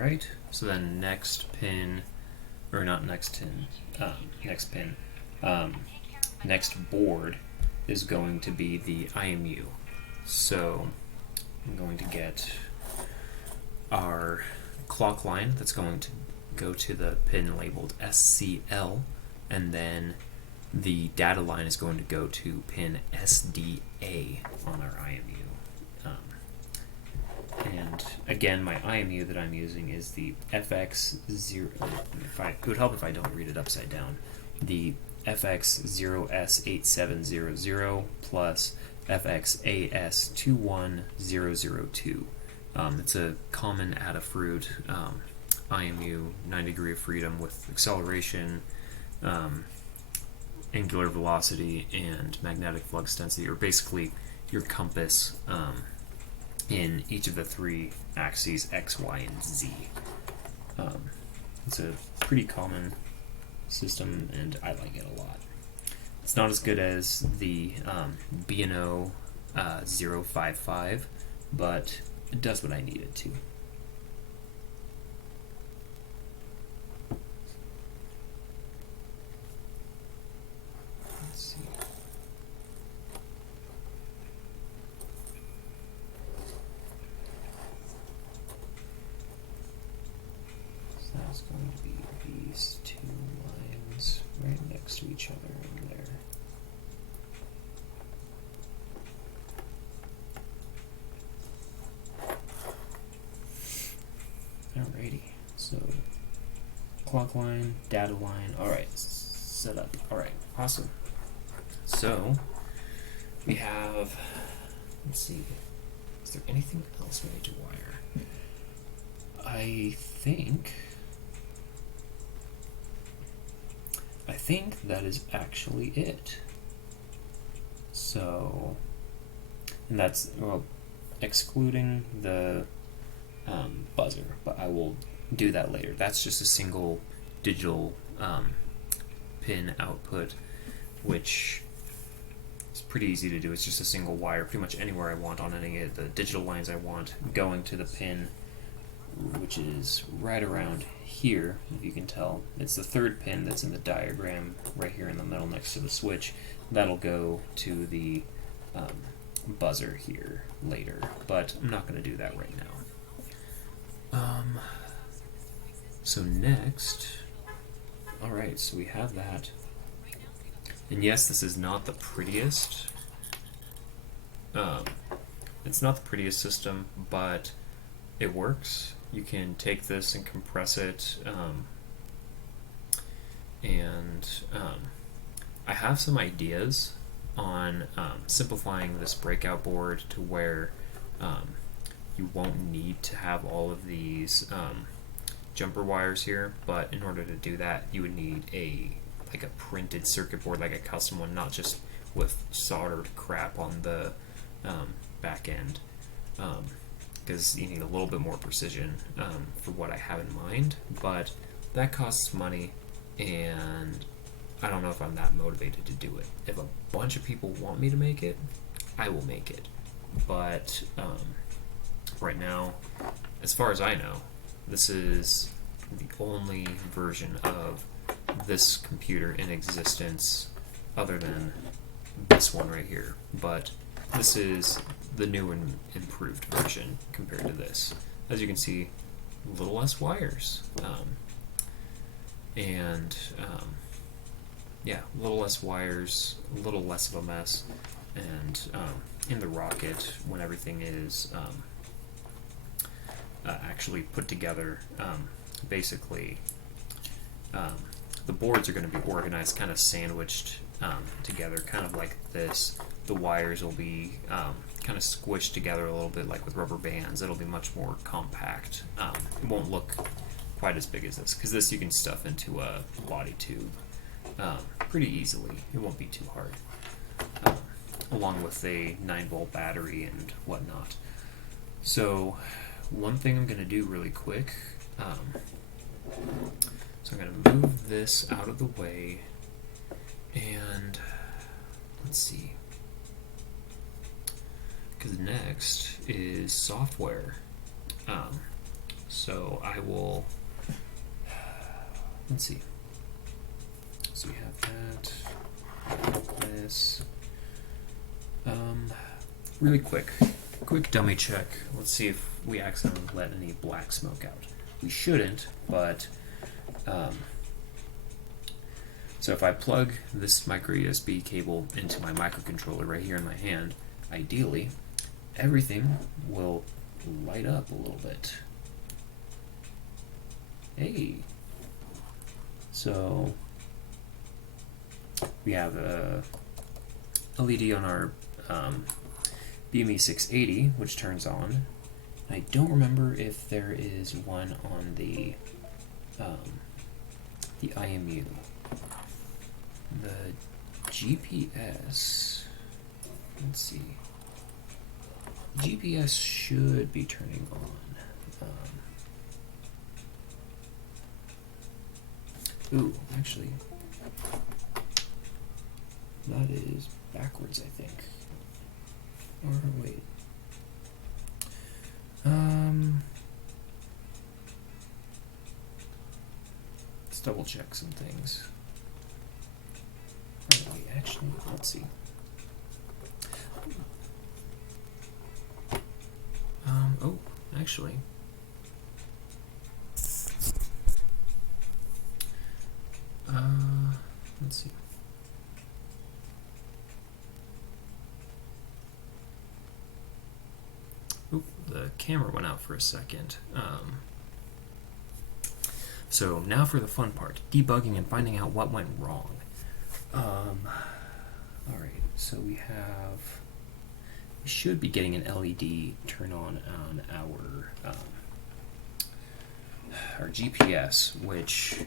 Alright, so then next pin, or not next pin, next board is going to be the IMU. So I'm going to get our clock line that's going to go to the pin labeled SCL, and then the data line is going to go to pin SDA on our IMU. And again, my IMU that I'm using is the FX0. It would help if I don't read it upside down. The FX0S8700 plus FXAS21002. It's a common Adafruit IMU, 9 degree of freedom with acceleration, angular velocity, and magnetic flux density, or basically your compass in each of the three axes, X, Y, and Z. It's a pretty common system, and I like it a lot. It's not as good as the B&O 055, but it does what I need it to. Let's see. So that's going to be these two lines right next to each other in there. Alrighty, so clock line, data line, alright, set up. Alright, awesome. So we have, let's see, is there anything else we need to wire? I think that is actually it. So, and that's, well, excluding the buzzer, but I will do that later. That's just a single digital pin output, which is pretty easy to do. It's just a single wire, pretty much anywhere I want on any of the digital lines I want, going to the pin, which is right around here, if you can tell. It's the third pin that's in the diagram right here in the middle next to the switch. That'll go to the buzzer here later, but I'm not going to do that right now. So next, alright, so we have that. And yes, this is not the prettiest. It's not the prettiest system, but it works. You can take this and compress it, I have some ideas on simplifying this breakout board to where you won't need to have all of these jumper wires here, but in order to do that, you would need a printed circuit board, like a custom one, not just with soldered crap on the back end, because you need a little bit more precision for what I have in mind, but that costs money, and I don't know if I'm that motivated to do it. If a bunch of people want me to make it, I will make it, but right now, as far as I know, this is the only version of this computer in existence other than this one right here, but this is the new and improved version compared to this. As you can see, a little less wires, yeah, a little less wires, a little less of a mess, and in the Rocket, when everything is actually put together, basically the boards are going to be organized, kind of sandwiched together, kind of like this. The wires will be kind of squished together a little bit, like with rubber bands. It'll be much more compact. It won't look quite as big as this, because this you can stuff into a body tube pretty easily. It won't be too hard, along with a 9-volt battery and whatnot. So one thing I'm going to do really quick, so I'm going to move this out of the way, and let's see, because next is software. So I will, let's see. So we have that, this. Really quick dummy check. Let's see if we accidentally let any black smoke out. We shouldn't, but so if I plug this micro USB cable into my microcontroller right here in my hand, ideally, everything will light up a little bit. Hey! So we have a LED on our BME 680, which turns on. I don't remember if there is one on the IMU. The GPS, let's see. GPS should be turning on. Ooh, actually, that is backwards, I think. Or wait. Let's double check some things. Oh, wait, actually, let's see. Oh, actually. Let's see. Oop, the camera went out for a second. So now for the fun part, debugging and finding out what went wrong. Alright, so we should be getting an LED turn on our GPS, which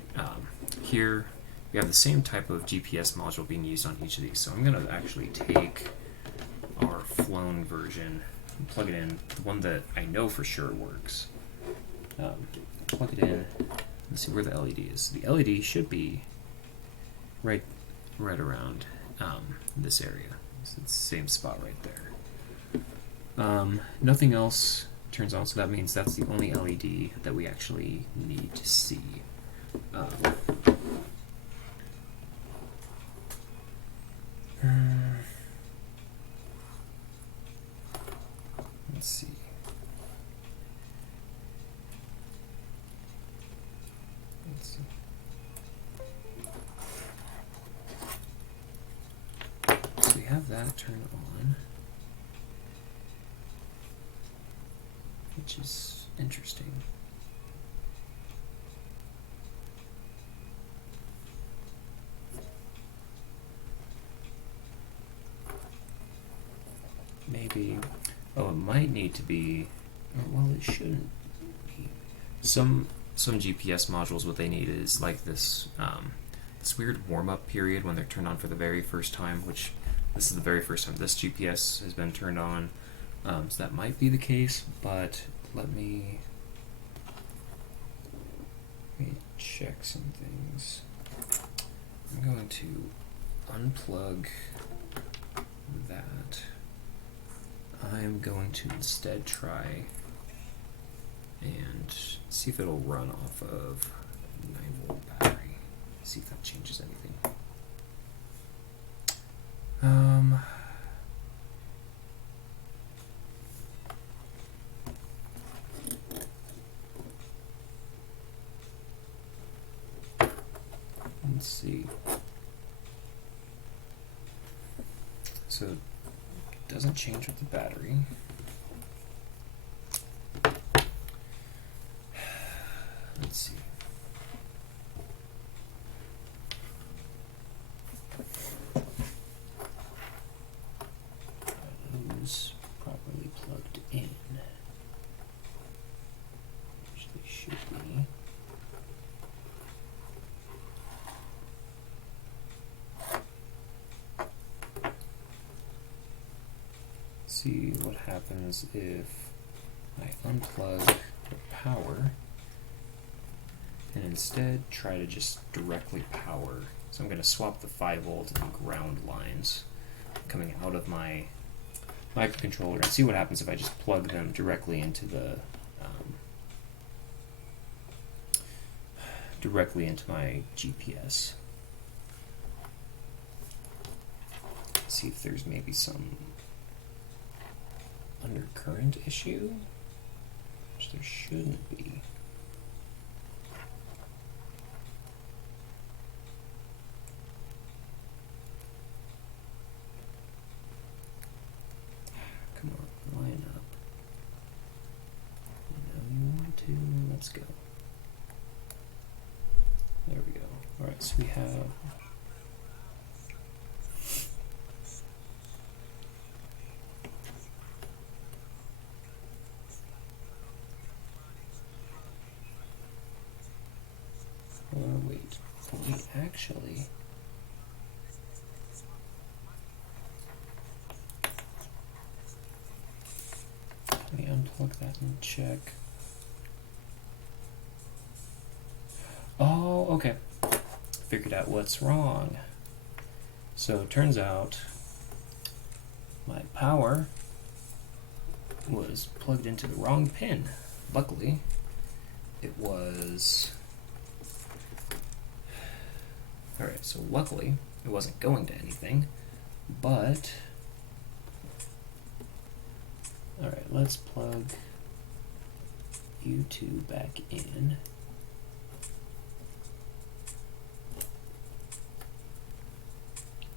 here we have the same type of GPS module being used on each of these. So I'm going to actually take our flown version and plug it in, the one that I know for sure works. Plug it in. Let's see where the LED is. The LED should be right around this area. So it's the same spot right there. Nothing else turns on, so that means that's the only LED that we actually need to see. Let's see. So we have that turned on, which is interesting. Maybe, oh, it might need to be, well, it shouldn't be. Some GPS modules, what they need is like this this weird warm-up period when they're turned on for the very first time, which this is the very first time this GPS has been turned on. So that might be the case, but let me check some things. I'm going to unplug that. I'm going to instead try and see if it'll run off of a 9-volt battery. See if that changes anything. Let's see. So it doesn't change with the battery. Let's see. Those properly plugged in. Usually should be. See what happens if I unplug the power and instead try to just directly power. So I'm going to swap the 5-volt and ground lines coming out of my microcontroller and see what happens if I just plug them directly into the directly into my GPS. See if there's maybe some undercurrent issue, which there shouldn't be. Come on, line up. You know you want to. Let's go. There we go. All right, so we have. Wait, actually. Let me unplug that and check. Oh, okay. Figured out what's wrong. So it turns out my power was plugged into the wrong pin. Luckily, it was... Alright, so luckily it wasn't going to anything, but... Alright, let's plug you two back in.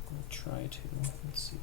I'll try to, let's see.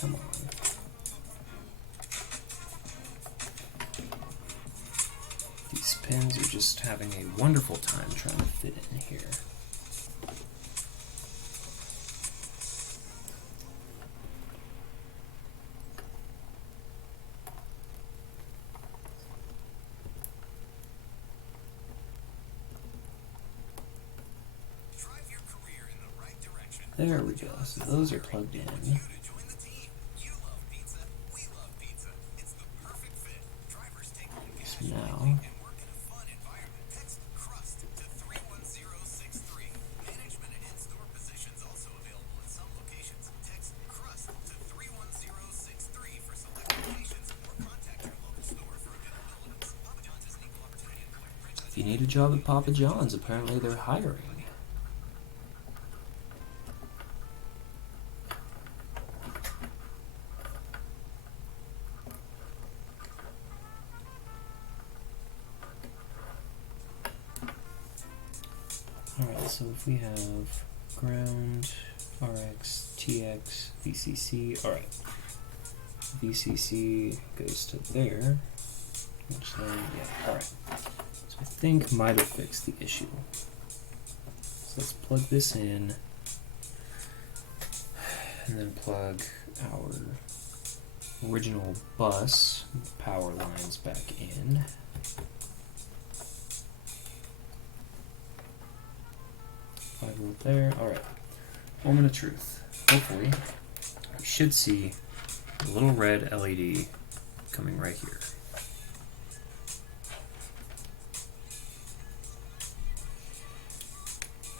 Come on. These pins are just having a wonderful time trying to fit in here. There we go. So those are plugged in. So now, if you need a job at Papa John's, apparently they're hiring. Alright, so if we have ground, RX, TX, VCC, alright. VCC goes to there, which then, yeah, alright. So I think might have fixed the issue. So let's plug this in, and then plug our original bus power lines back in. 5 volt there. Alright. Moment of truth. Hopefully, we should see a little red LED coming right here.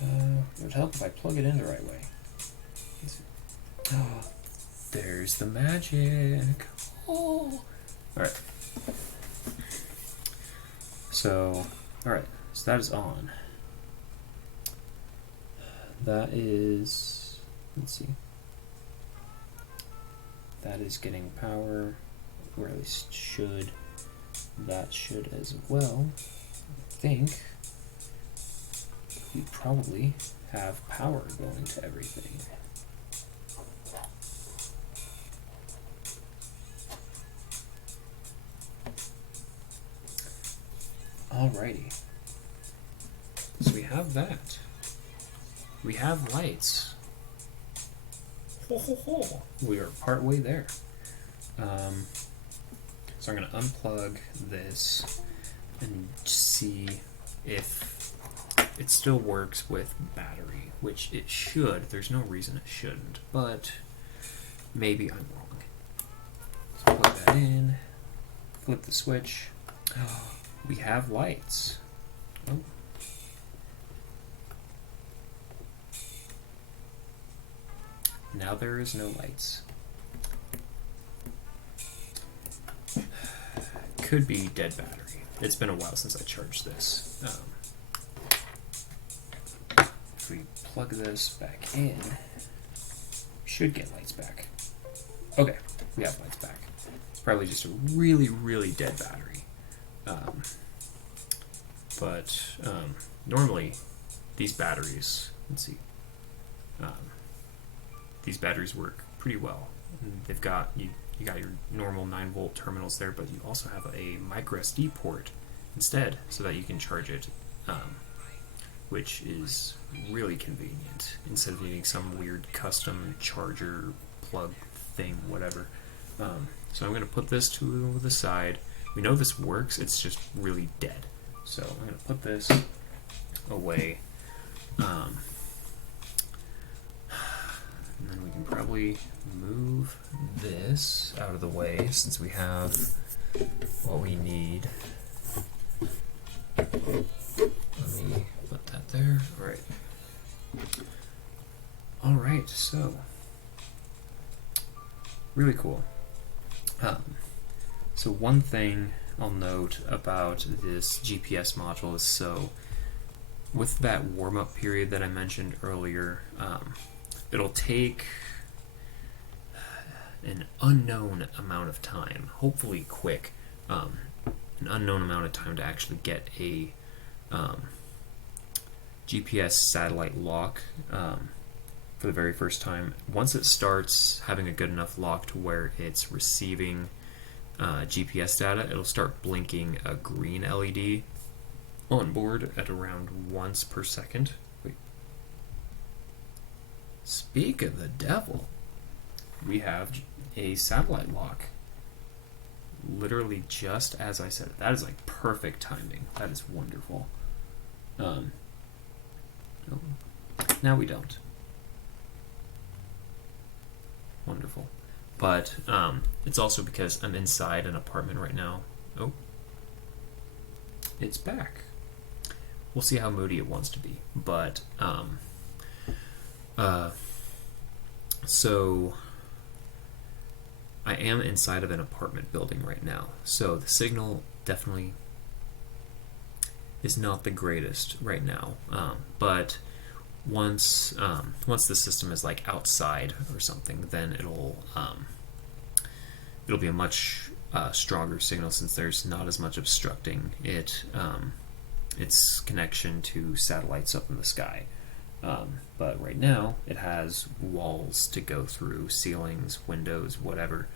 It would help if I plug it in the right way. Oh, there's the magic. Oh. Alright. So, alright. So that is on. That is, let's see, that is getting power, or at least should, that should as well, I think. we probably have power going to everything. Alrighty. So we have that. We have lights. Ho ho ho! We are partway there. So I'm going to unplug this and see if it still works with battery, which it should. There's no reason it shouldn't, but maybe I'm wrong. So plug that in, flip the switch. We have lights. Oh. Now there is no lights. Could be dead battery. It's been a while since I charged this. If we plug this back in, we should get lights back. Okay, we have lights back. It's probably just a really, really dead battery. But normally these batteries, let's see, these batteries work pretty well. They've got you got your normal 9-volt terminals there, but you also have a micro SD port instead, so that you can charge it, which is really convenient instead of needing some weird custom charger plug thing, whatever. So I'm going to put this to the side. We know this works, it's just really dead. So I'm going to put this away. And then we can probably move this out of the way since we have what we need. Let me put that there. Alright. Alright, so really cool. So one thing I'll note about this GPS module is, so with that warm-up period that I mentioned earlier, it'll take an unknown amount of time, hopefully quick, an unknown amount of time to actually get a GPS satellite lock for the very first time. Once it starts having a good enough lock to where it's receiving GPS data, it'll start blinking a green LED on board at around once per second. Wait. Speak of the devil, we have a satellite lock. Literally just as I said it. That is like perfect timing. That is wonderful. Now we don't. Wonderful. But it's also because I'm inside an apartment right now. Oh. It's back. We'll see how moody it wants to be. But, so I am inside of an apartment building right now. So the signal definitely is not the greatest right now. But once the system is like outside or something, then it'll be a much stronger signal, since there's not as much obstructing its connection to satellites up in the sky. But right now it has walls to go through, ceilings, windows, whatever,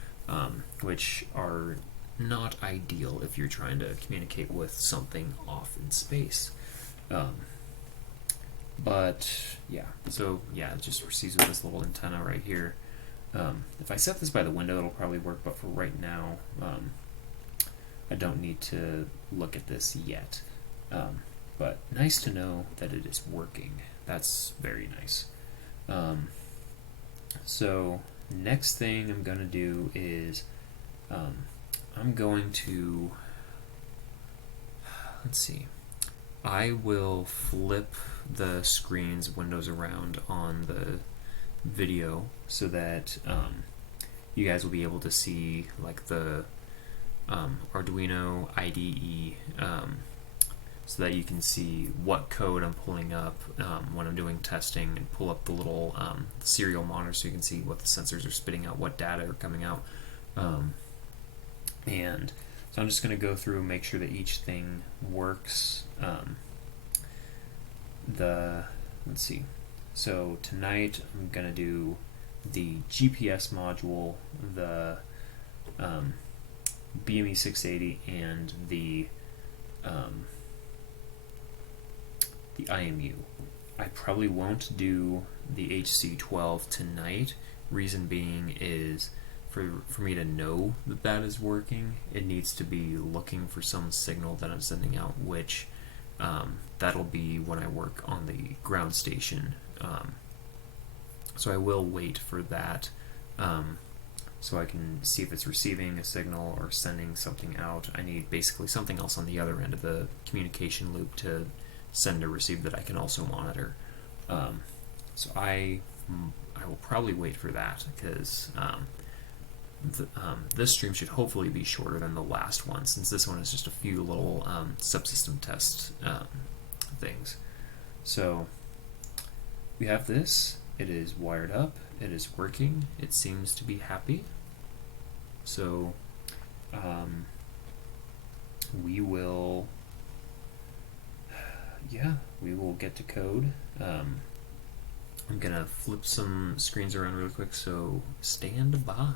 which are not ideal if you're trying to communicate with something off in space. But yeah, so yeah, it just receives with this little antenna right here. If I set this by the window, it'll probably work, but for right now, I don't need to look at this yet. But nice to know that it is working. That's very nice. So next thing I'm going to do is I'm going to, let's see, I will flip the screen's windows around on the video so that you guys will be able to see like the Arduino IDE, so that you can see what code I'm pulling up when I'm doing testing, and pull up the little serial monitor so you can see what the sensors are spitting out, what data are coming out. And so I'm just going to go through and make sure that each thing works let's see. So tonight I'm gonna do the GPS module, the BME 680, and um, the IMU. I probably won't do the HC12 tonight. Reason being is for me to know that that is working, it needs to be looking for some signal that I'm sending out, which that'll be when I work on the ground station. So I will wait for that so I can see if it's receiving a signal or sending something out. I need basically something else on the other end of the communication loop to send or receive that I can also monitor. So I will probably wait for that because this stream should hopefully be shorter than the last one, since this one is just a few little subsystem test things. So we have this. It is wired up. It is working. It seems to be happy. So we will, we will get to code. I'm gonna flip some screens around really quick, so stand by.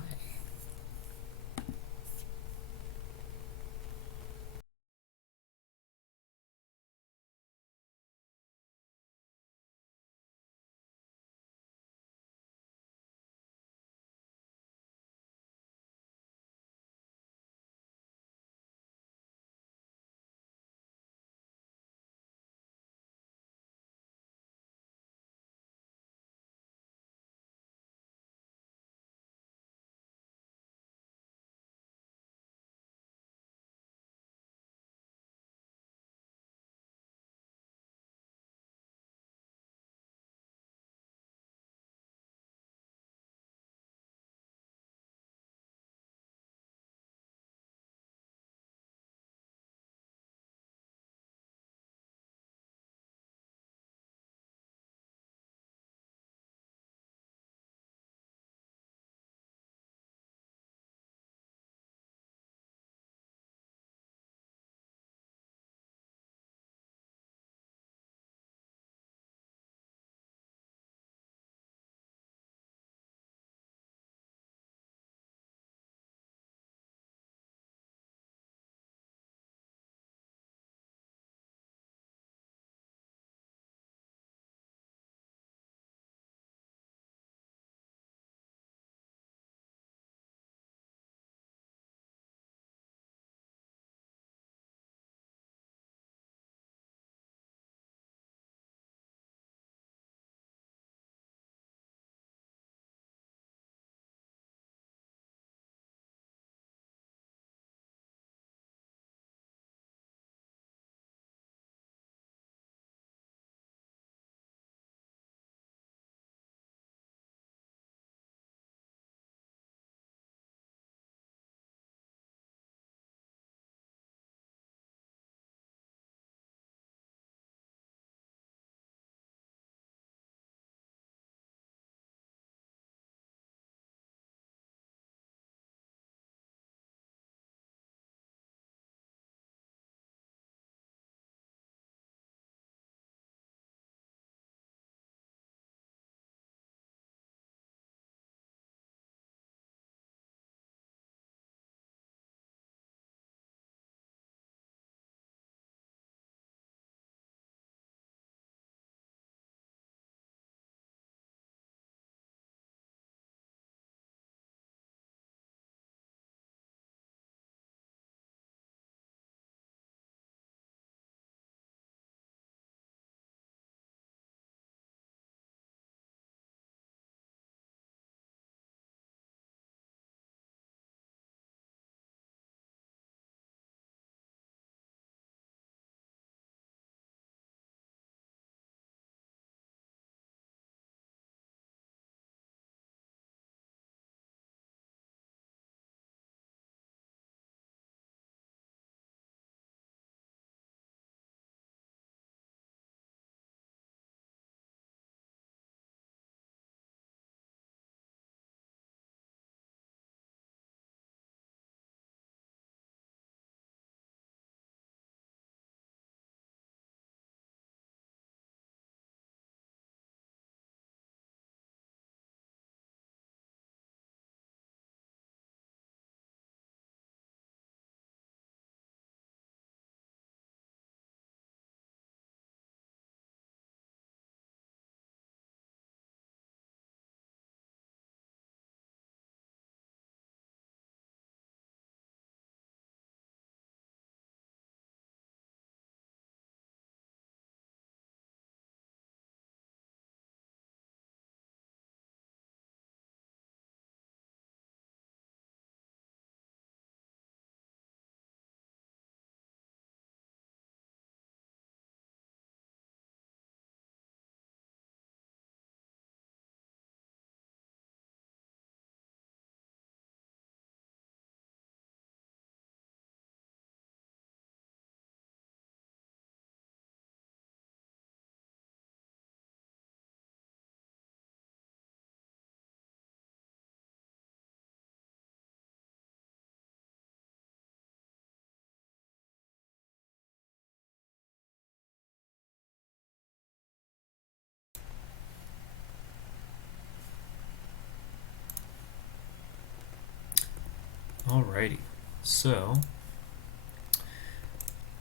Alrighty, so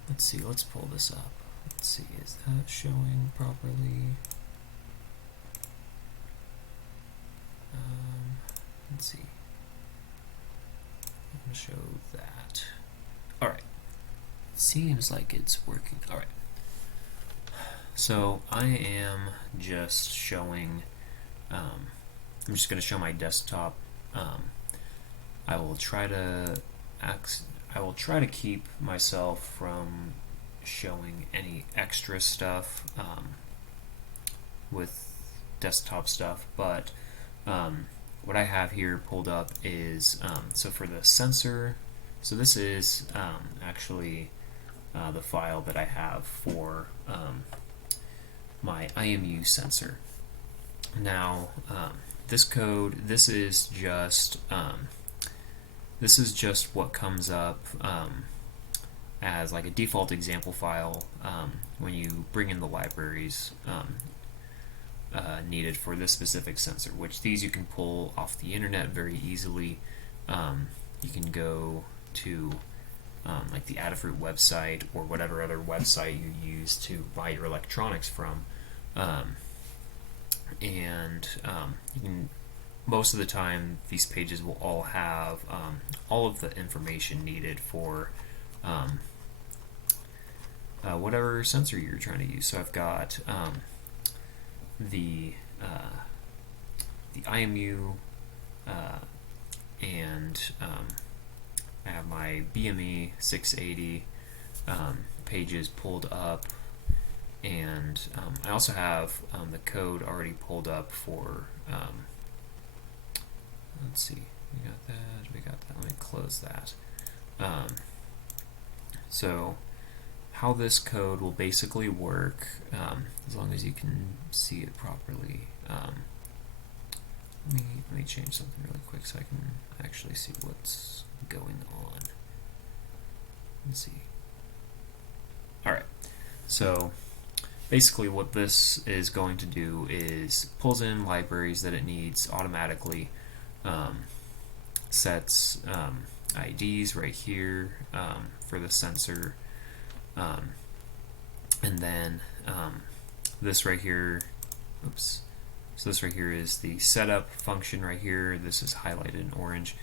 let's see, let's pull this up. Let's see, is that showing properly? Let's see. I'm going to show that. Alright, seems like it's working. Alright, so I am just showing, I'm just going to show my desktop. I will try to keep myself from showing any extra stuff with desktop stuff, but what I have here pulled up is so for the sensor. So this is actually the file that I have for my IMU sensor. Now this code, this is just what comes up as like a default example file when you bring in the libraries needed for this specific sensor, which these you can pull off the internet very easily. You can go to like the Adafruit website or whatever other website you use to buy your electronics from, and you can, most of the time these pages will all have all of the information needed for whatever sensor you're trying to use. So I've got the IMU and I have my BME 680 pages pulled up, and I also have the code already pulled up for let's see, we got that, let me close that. So how this code will basically work, as long as you can see it properly. Let me change something really quick so I can actually see what's going on. Let's see. Alright, so basically what this is going to do is pulls in libraries that it needs automatically, sets IDs right here for the sensor, and then this right here, oops, so this right here is the setup function right here. This is highlighted in orange.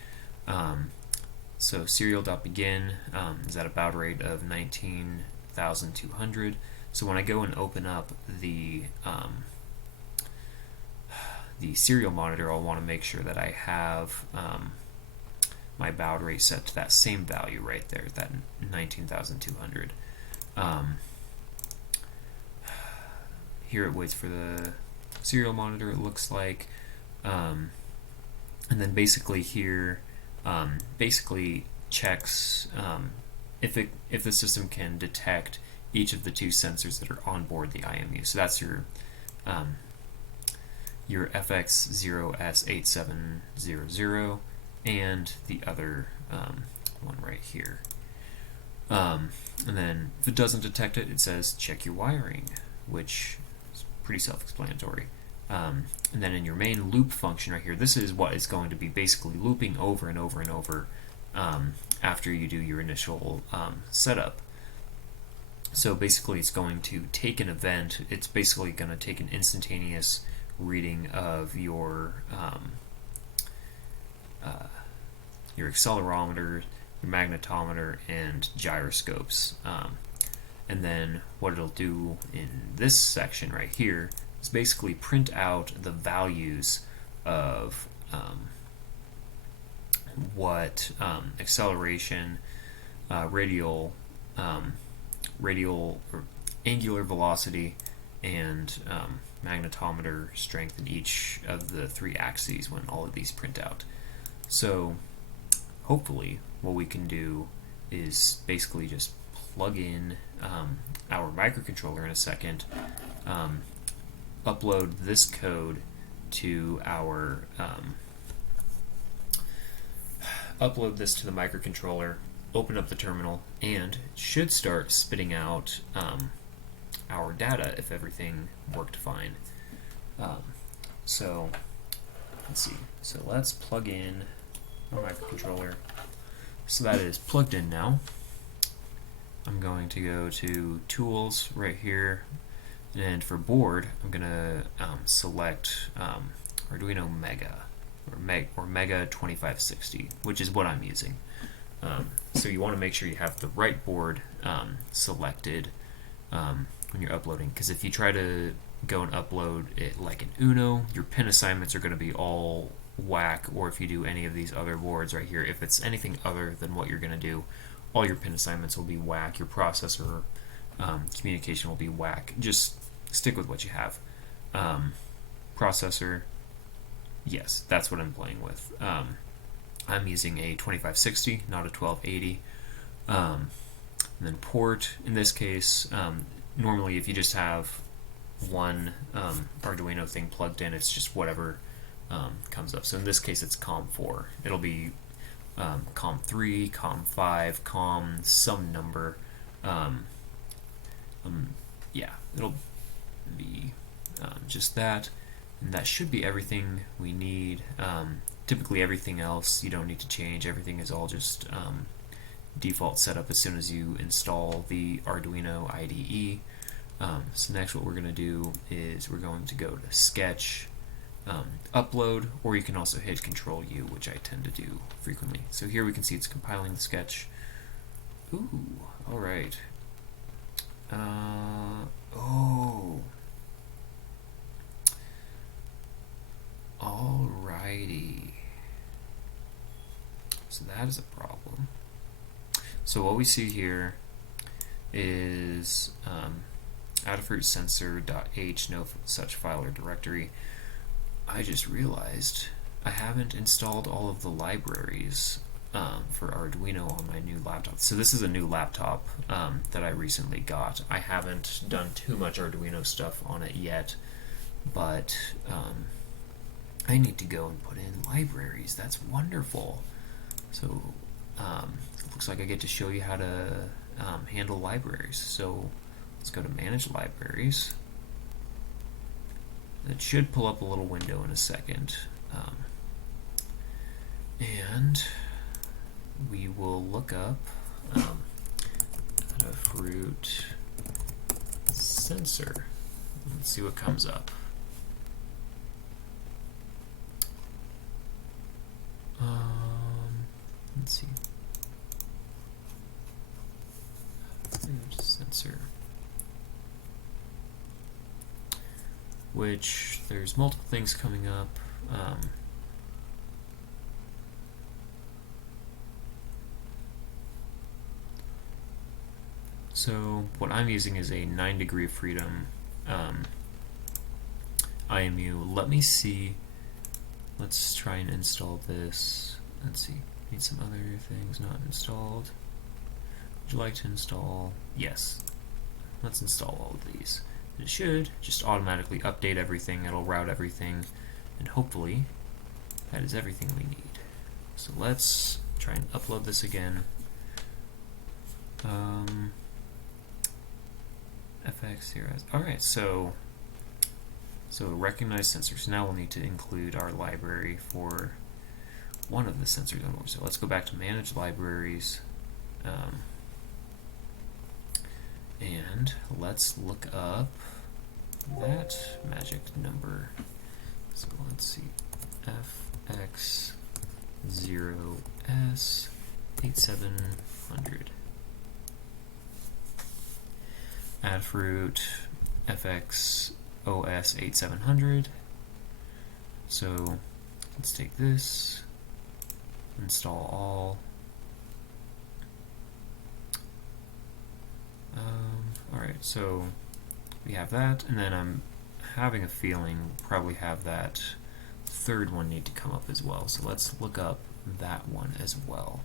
So serial.begin is at a baud rate of 19,200. So when I go and open up the serial monitor, I'll want to make sure that I have my baud rate set to that same value right there, that 19,200. Here it waits for the serial monitor, it looks like, and then basically here basically checks if the system can detect each of the two sensors that are on board the IMU. So that's your FX0S8700 and the other one right here. And then if it doesn't detect it, it says check your wiring, which is pretty self-explanatory. And then in your main loop function right here, this is what is going to be basically looping over and over and over after you do your initial setup. So basically it's going to take an event, it's basically going to take an instantaneous reading of your accelerometer, your magnetometer, and gyroscopes. And then what it'll do in this section right here is basically print out the values of what acceleration, radial or angular velocity, and magnetometer strength in each of the three axes when all of these print out. So hopefully what we can do is basically just plug in our microcontroller in a second, upload this code to our upload this to the microcontroller, open up the terminal, and it should start spitting out our data if everything worked fine. So let's see. So let's plug in our microcontroller. So that is plugged in now. I'm going to go to Tools right here, and for board, I'm going to select Arduino Mega or Mega 2560, which is what I'm using. So you want to make sure you have the right board selected when you're uploading, because if you try to go and upload it like an Uno, your pin assignments are going to be all whack, or if you do any of these other boards right here, if it's anything other than what you're going to do, all your pin assignments will be whack, your processor communication will be whack. Just stick with what you have. Processor, yes, that's what I'm playing with. I'm using a 2560, not a 1280. And then port, in this case, normally if you just have one Arduino thing plugged in, it's just whatever comes up. So in this case, it's COM4. It'll be COM3, COM5, COM some number. Yeah, it'll be just that. And that should be everything we need. Typically everything else you don't need to change. Everything is all just default setup as soon as you install the Arduino IDE. So next what we're going to do is we're going to go to Sketch, Upload, or you can also hit Control U, which I tend to do frequently. So here we can see it's compiling the sketch. Ooh, alright. Oh. Alrighty. So that is a problem. So what we see here is Adafruit sensor.h, no such file or directory. I just realized I haven't installed all of the libraries for Arduino on my new laptop. So this is a new laptop that I recently got. I haven't done too much Arduino stuff on it yet, but I need to go and put in libraries. That's wonderful. So it looks like I get to show you how to handle libraries. So let's go to Manage Libraries. It should pull up a little window in a second. And we will look up Adafruit sensor. Let's see what comes up. Let's see. Sensor. Which there's multiple things coming up. So what I'm using is a 9 degree of freedom IMU. Let me see. Let's try and install this. Let's see. Need some other things not installed. Would you like to install? Yes. Let's install all of these. It should just automatically update everything. It'll route everything, and hopefully that is everything we need. So let's try and upload this again. FX here. Alright, so recognize sensors. Now we'll need to include our library for one of the sensors. So let's go back to Manage Libraries, and let's look up that magic number. So let's see, FX0S8700. Adafruit FXOS8700. So let's take this, install all. Alright, so we have that, and then I'm having a feeling we'll probably have that third one need to come up as well. So let's look up that one as well.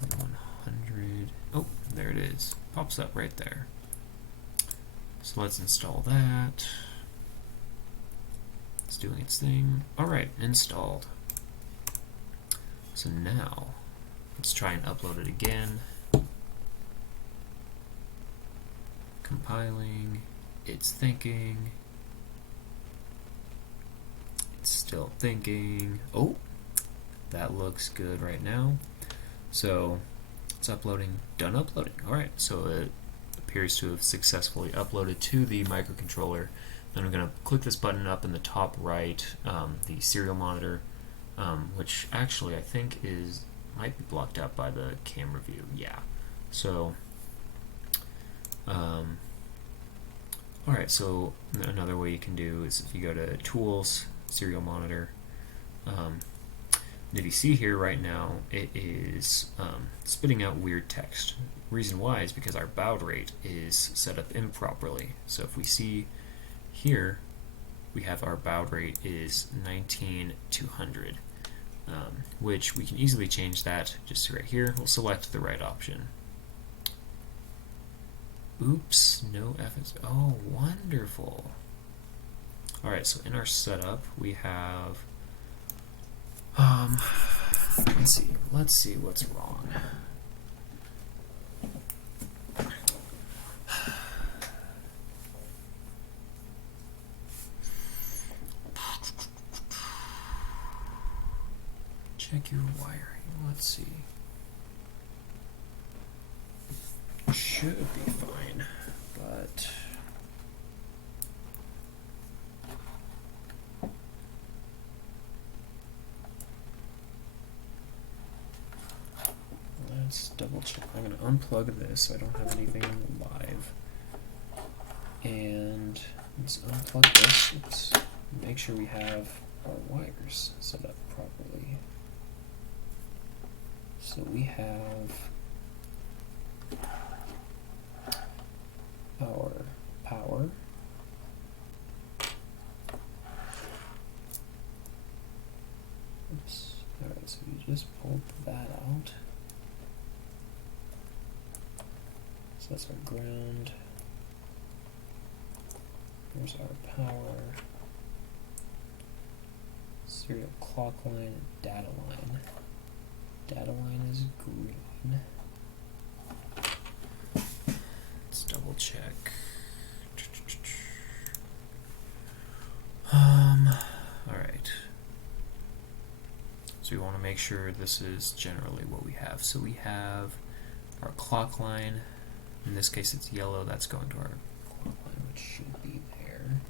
100. Oh, there it is. Pops up right there. So let's install that. It's doing its thing. Alright, installed. So now, let's try and upload it again. Compiling. It's thinking. It's still thinking. Oh, that looks good right now. So it's uploading, done uploading. Alright, so it appears to have successfully uploaded to the microcontroller. Then I'm going to click this button up in the top right, the serial monitor, which actually I think might be blocked out by the camera view. Yeah. So, alright, so another way you can do is if you go to Tools, Serial Monitor, if you see here right now, it is spitting out weird text. Reason why is because our baud rate is set up improperly. So if we see here, we have our baud rate is 19,200, which we can easily change that just right here. We'll select the right option. Oops, no FS. Oh, wonderful. Alright, so in our setup, we have let's see what's wrong. Check your wiring. Let's see. Should be fine, but let's double check. I'm going to unplug this so I don't have anything live. And let's unplug this. Let's make sure we have our wires set up properly. So we have our power. Oops. Alright, so you just pulled that out. So that's our ground. Here's our power. Serial clock line, data line. Data line is green. Let's double check. Alright. So we want to make sure this is generally what we have. So we have our clock line. In this case it's yellow, that's going to our clock line, which should be there.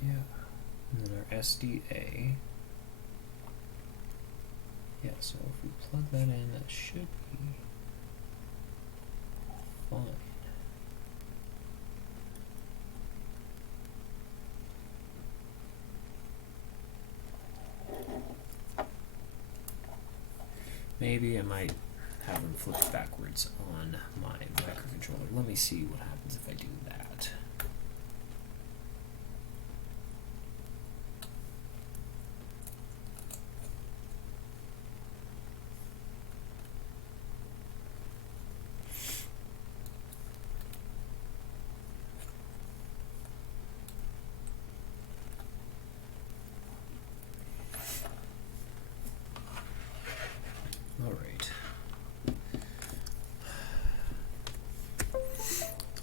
Yeah. And then our SDA. Yeah, so if we plug that in, that should be fine. Maybe I might have them flipped backwards on my microcontroller. Let me see what happens if I do that.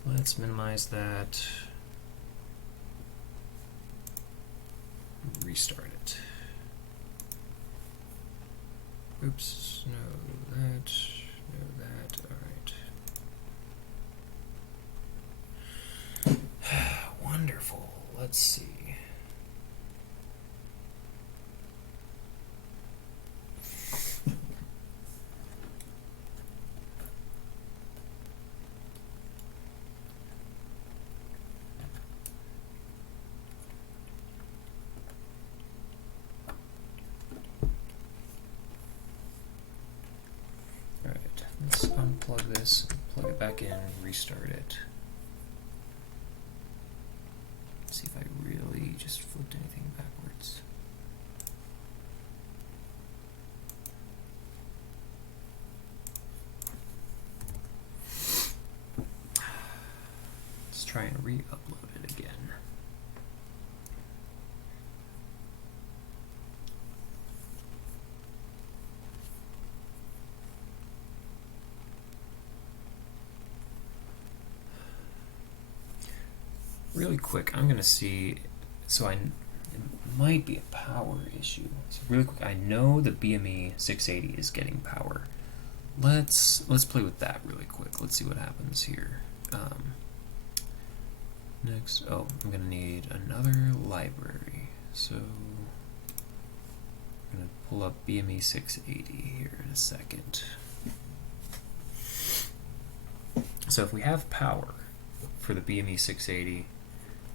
Let's minimize that, restart it. Oops, no that, alright. Wonderful, let's see. Let's unplug this, plug it back in, restart it. See if I really just flipped anything backwards. Let's try and re-upload it again. Really quick, I'm going to see, so might be a power issue. So really quick, I know the BME 680 is getting power. Let's play with that really quick. Let's see what happens here. Next, oh, I'm gonna need another library. So I'm gonna pull up BME 680 here in a second. So if we have power for the BME 680,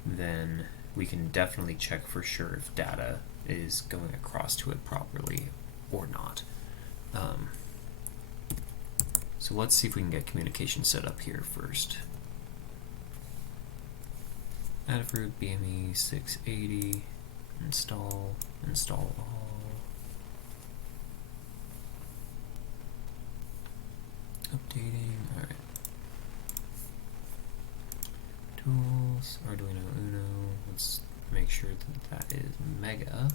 then we can definitely check for sure if data is going across to it properly or not. So let's see if we can get communication set up here first. Adafruit BME 680, install all. Updating, alright. Tools, Arduino Uno, let's make sure that that is Mega.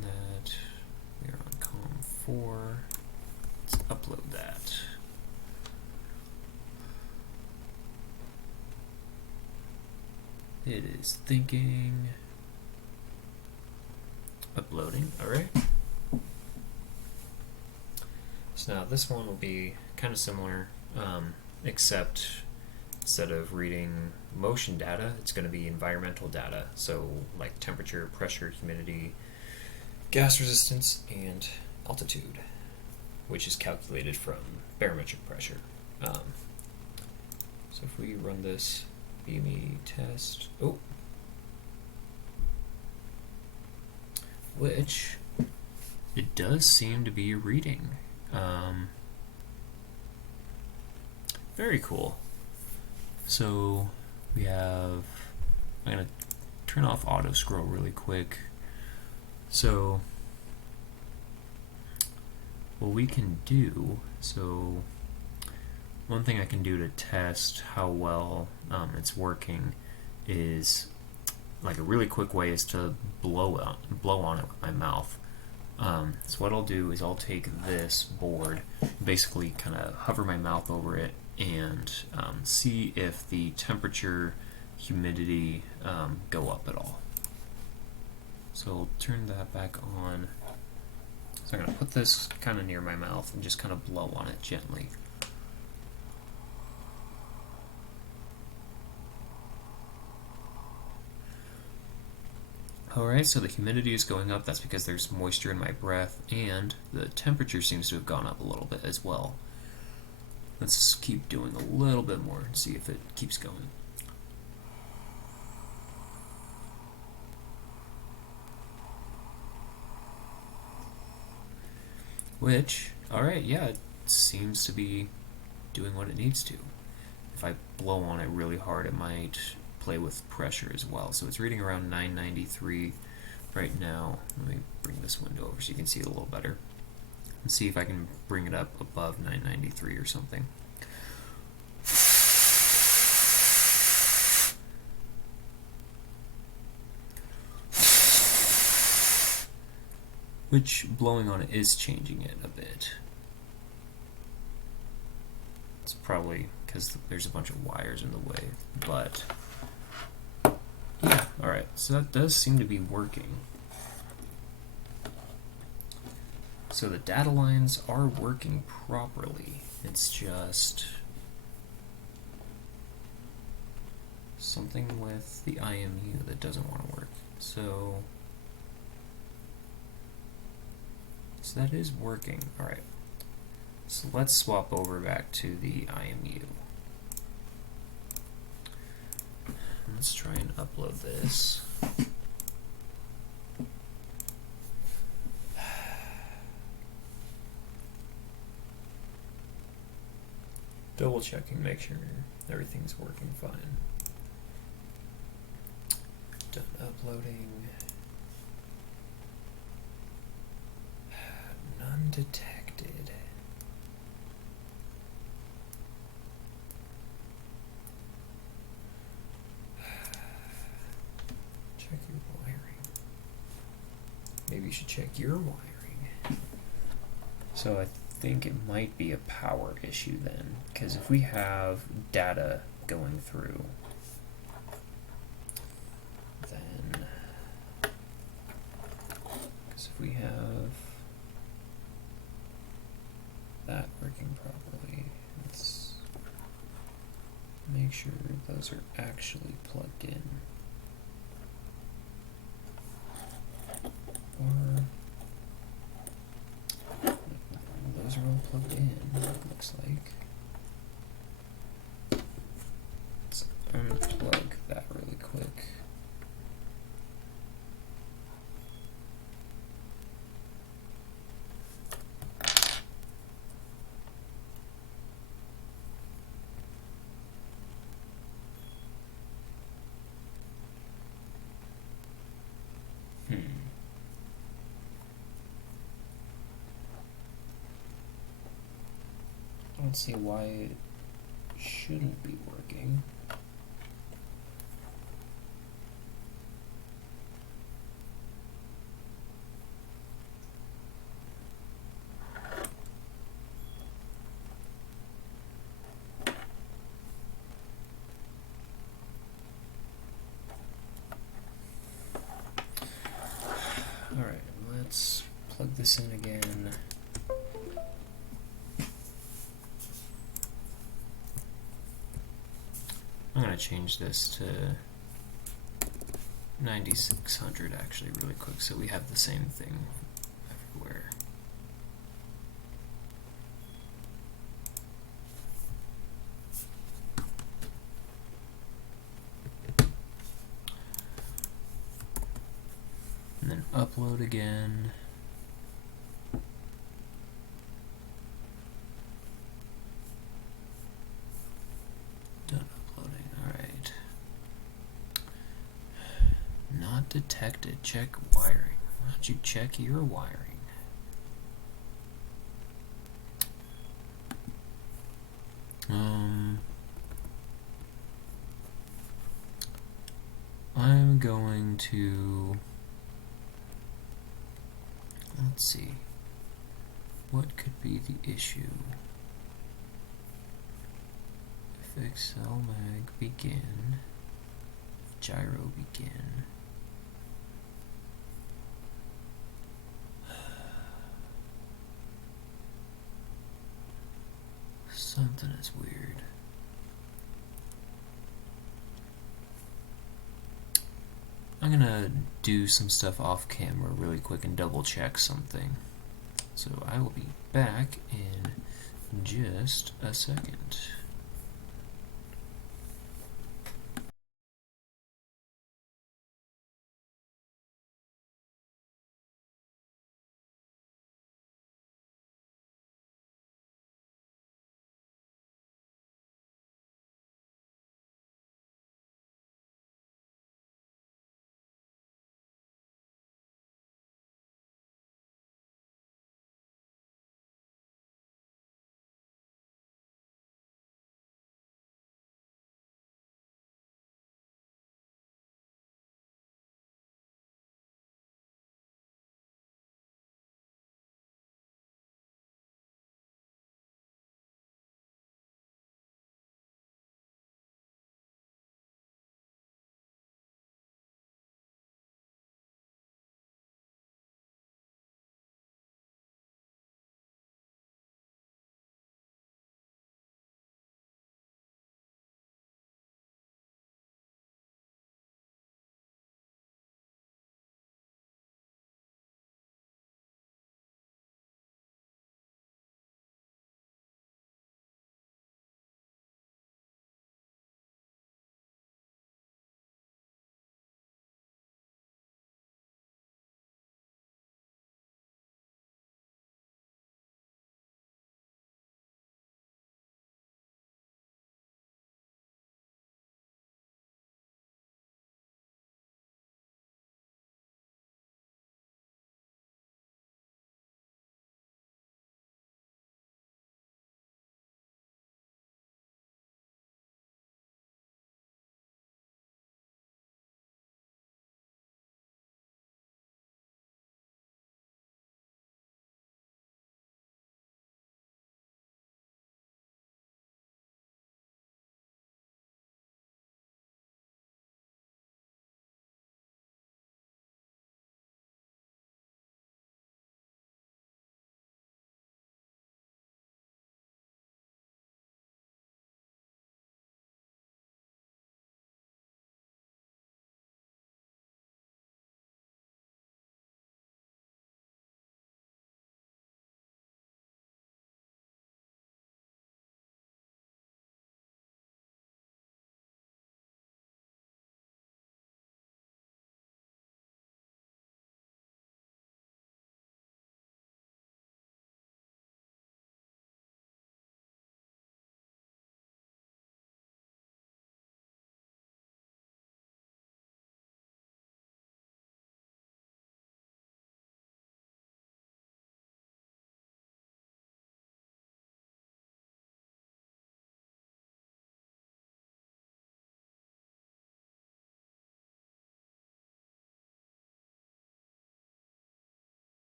That we are on COM4. Let's upload that. It is thinking. Uploading, alright. So now this one will be kind of similar, except instead of reading motion data, it's going to be environmental data, so like temperature, pressure, humidity, gas resistance, and altitude, which is calculated from barometric pressure. So if we run this BME test, which it does seem to be reading. Very cool. So we have, I'm going to turn off auto scroll really quick. So what we can do, so one thing I can do to test how well it's working is, like a really quick way is to blow on it with my mouth. So what I'll do is I'll take this board, basically kind of hover my mouth over it, and see if the temperature, humidity go up at all. So I'll turn that back on. So I'm going to put this kind of near my mouth and just kind of blow on it gently. Alright, so the humidity is going up. That's because there's moisture in my breath, and the temperature seems to have gone up a little bit as well. Let's keep doing a little bit more and see if it keeps going. Which, alright, yeah, it seems to be doing what it needs to. If I blow on it really hard, it might play with pressure as well. So it's reading around 993 right now. Let me bring this window over so you can see it a little better. And see if I can bring it up above 993 or something. Which, blowing on it is changing it a bit. It's probably because there's a bunch of wires in the way, but yeah, alright, so that does seem to be working. So the data lines are working properly. It's just something with the IMU that doesn't want to work. So that is working. Alright, so let's swap over back to the IMU. Let's try and upload this. Double checking, make sure everything's working fine. Done uploading. None detected. Check your wiring. Maybe you should check your wiring. So I think it might be a power issue then, because if we have data going through, then we have that working properly. Let's make sure those are actually plugged in. Or those are all plugged in, it looks like. Let's unplug that really quick. I don't see why it shouldn't be working. Alright, let's plug this in again. I'm going to change this to 9600 actually really quick so we have the same thing everywhere. And then upload again. Done uploading. Alright. Not detected. Check wiring. Why don't you check your wiring? I'm going to, let's see, what could be the issue? If Excel mag begin, if gyro begin, something is weird. I'm gonna do some stuff off camera really quick and double check something. So I will be back in just a second.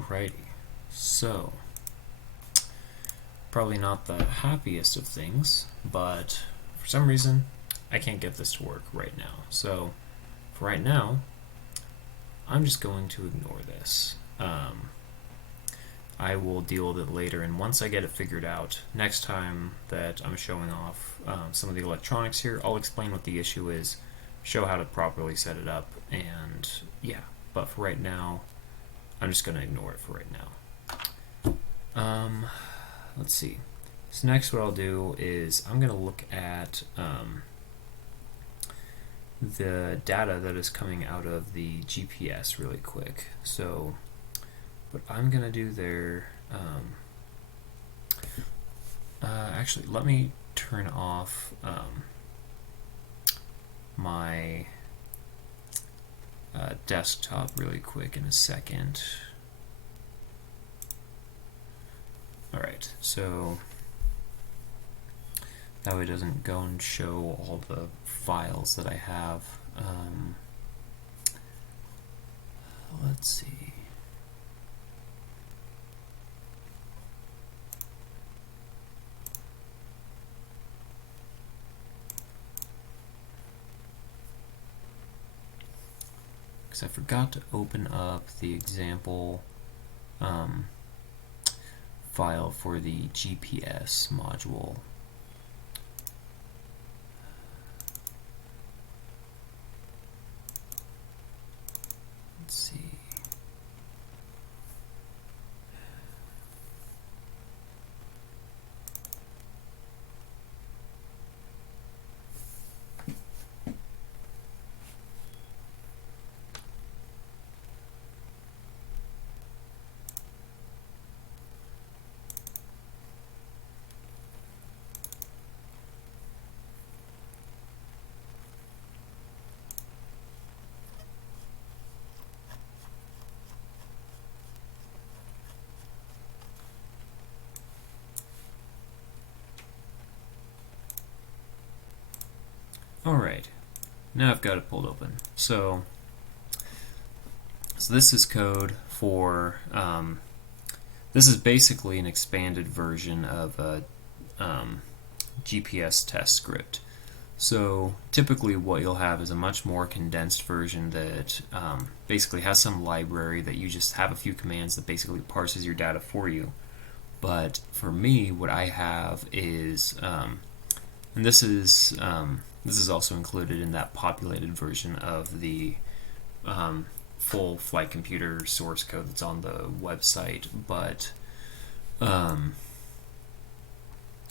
Alrighty, so probably not the happiest of things, but for some reason I can't get this to work right now. So for right now, I'm just going to ignore this. I will deal with it later, and once I get it figured out, next time that I'm showing off some of the electronics here, I'll explain what the issue is, show how to properly set it up, and yeah, but for right now, I'm just going to ignore it for right now. Let's see. So next what I'll do is I'm going to look at the data that is coming out of the GPS really quick. So what I'm going to do there, actually let me turn off my desktop really quick in a second. Alright, so that way it doesn't go and show all the files that I have. Let's see. Because I forgot to open up the example file for the GPS module. Let's see. Alright, now I've got it pulled open. So this is code for, this is basically an expanded version of a GPS test script. So typically what you'll have is a much more condensed version that basically has some library that you just have a few commands that basically parses your data for you. But for me, what I have is, and this is also included in that populated version of the full flight computer source code that's on the website. But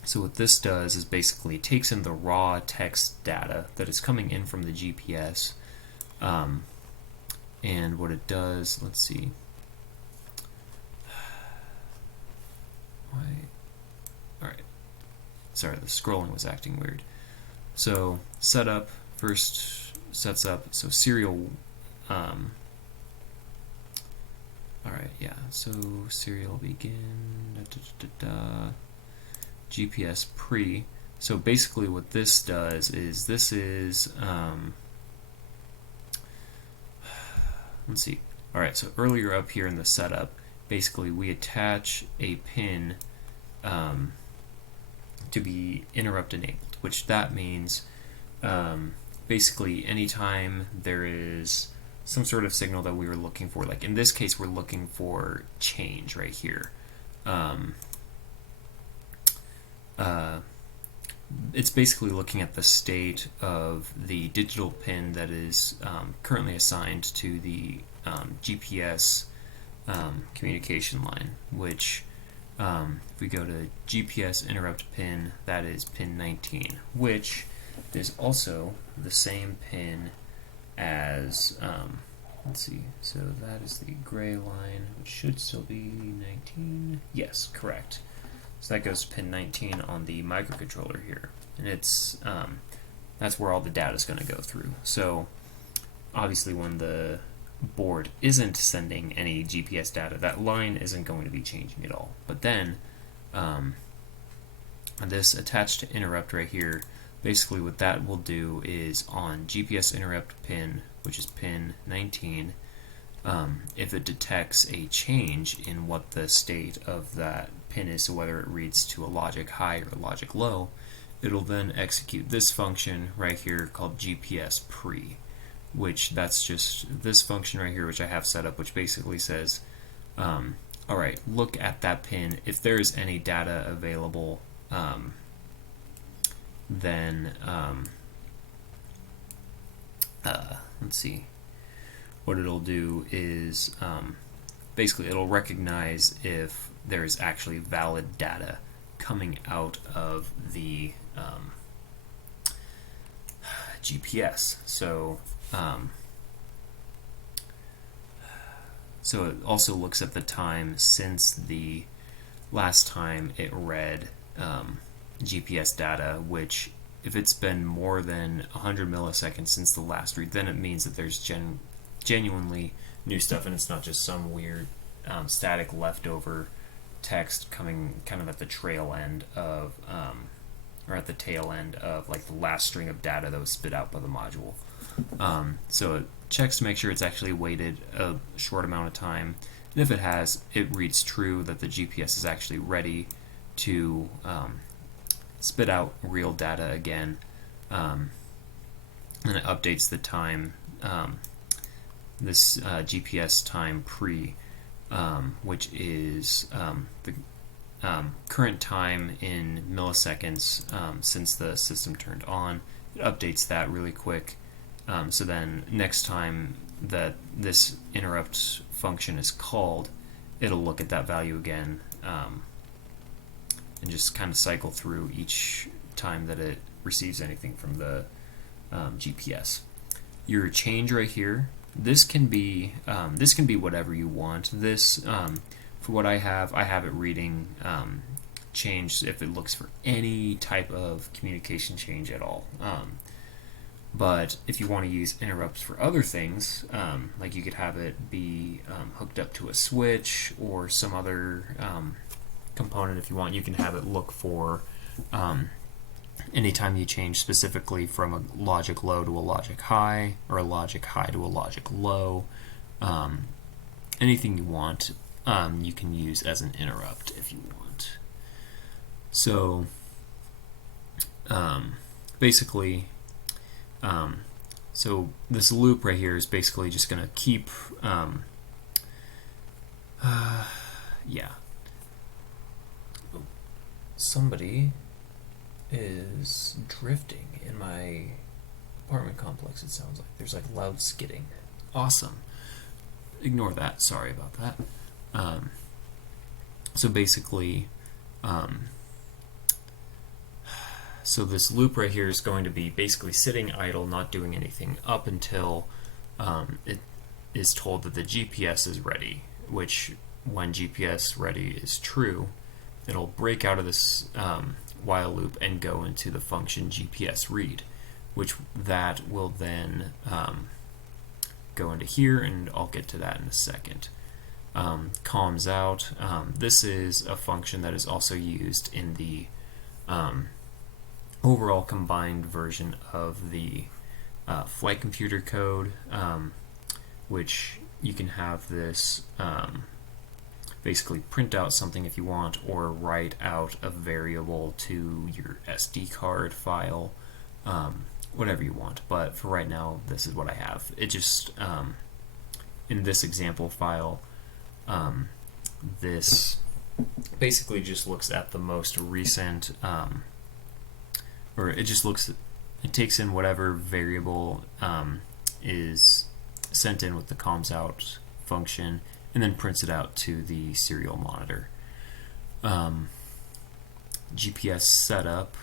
so what this does is basically it takes in the raw text data that is coming in from the GPS, and what it does, let's see. Why? Alright. Sorry, the scrolling was acting weird. So setup first sets up so serial. All right, yeah. So serial begin. GPS pre. So basically, what this does is this is. Let's see. All right. So earlier up here in the setup, basically we attach a pin to be interrupt enabled, which that means basically anytime there is some sort of signal that we were looking for, like in this case we're looking for change right here. It's basically looking at the state of the digital pin that is currently assigned to the GPS communication line, which if we go to GPS interrupt pin, that is pin 19, which is also the same pin as, let's see, so that is the gray line, which should still be 19. Yes, correct. So that goes to pin 19 on the microcontroller here, and it's that's where all the data is going to go through. So obviously when the board isn't sending any GPS data, that line isn't going to be changing at all. But then this attached to interrupt right here, basically what that will do is on GPS interrupt pin, which is pin 19, if it detects a change in what the state of that pin is, so whether it reads to a logic high or logic low, it'll then execute this function right here called GPS pre, which that's just this function right here, which I have set up, which basically says, all right, look at that pin. If there's any data available, then let's see. What it'll do is basically it'll recognize if there's actually valid data coming out of the GPS. So it also looks at the time since the last time it read GPS data, which if it's been more than 100 milliseconds since the last read, then it means that there's genuinely new stuff, and it's not just some weird static leftover text coming kind of at the trail end of or at the tail end of like the last string of data that was spit out by the module. So it checks to make sure it's actually waited a short amount of time, and if it has, it reads true that the GPS is actually ready to spit out real data again, and it updates the time, this GPS time pre, which is the current time in milliseconds since the system turned on. It updates that really quick, so then next time that this interrupt function is called, it'll look at that value again, and just kind of cycle through each time that it receives anything from the GPS. Your change right here, this can be whatever you want. This for what I have it reading change if it looks for any type of communication change at all. But if you want to use interrupts for other things, like you could have it be hooked up to a switch or some other component. If you want, you can have it look for anytime you change specifically from a logic low to a logic high, or a logic high to a logic low. Anything you want, you can use as an interrupt if you want. So basically, so this loop right here is basically just going to keep, yeah. Somebody is drifting in my apartment complex, it sounds like. There's like loud skidding. Awesome. Ignore that. Sorry about that. So basically, so this loop right here is going to be basically sitting idle, not doing anything up until it is told that the GPS is ready, which when GPS ready is true, it'll break out of this while loop and go into the function GPS read, which that will then go into here, and I'll get to that in a second. Comms out, this is a function that is also used in the overall combined version of the flight computer code, which you can have this basically print out something if you want, or write out a variable to your SD card file, whatever you want. But for right now, this is what I have. It just, in this example file, this basically just looks at the most recent, or it just looks, it takes in whatever variable is sent in with the comms out function, and then prints it out to the serial monitor. GPS setup,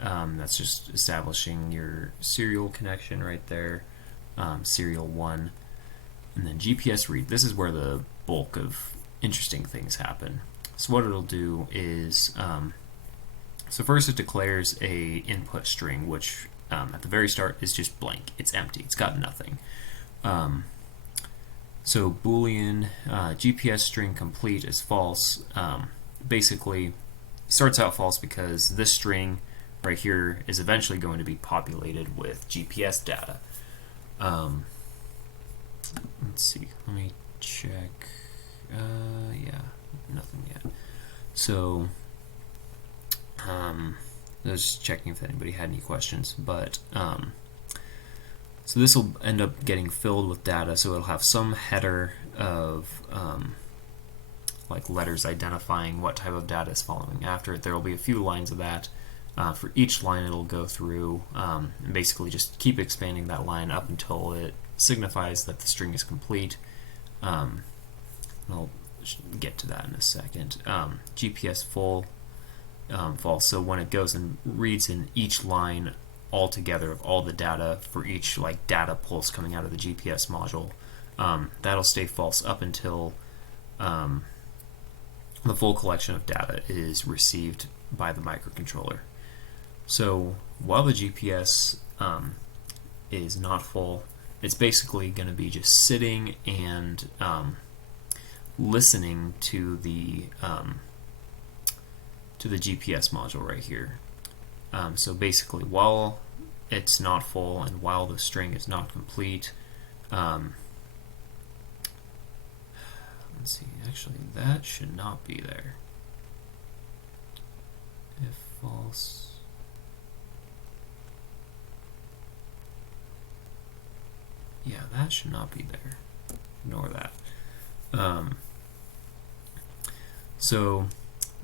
that's just establishing your serial connection right there, serial 1, and then GPS read. This is where the bulk of interesting things happen. So what it'll do is, so first it declares a input string, which at the very start is just blank. It's empty. It's got nothing. So Boolean GPS string complete is false. Basically starts out false because this string right here is eventually going to be populated with GPS data. Let's see, let me check. Yeah, nothing yet. So, I was just checking if anybody had any questions, but so this will end up getting filled with data, so it'll have some header of like letters identifying what type of data is following after it. There will be a few lines of that. For each line it'll go through and basically just keep expanding that line up until it signifies that the string is complete. I'll get to that in a second. GPS full, false. So when it goes and reads in each line all together of all the data for each like data pulse coming out of the GPS module, that'll stay false up until the full collection of data is received by the microcontroller. So while the GPS is not full, it's basically going to be just sitting and listening to the GPS module right here. So basically, while it's not full and while the string is not complete, let's see, actually that should not be there. If false, yeah, that should not be there. Ignore that. So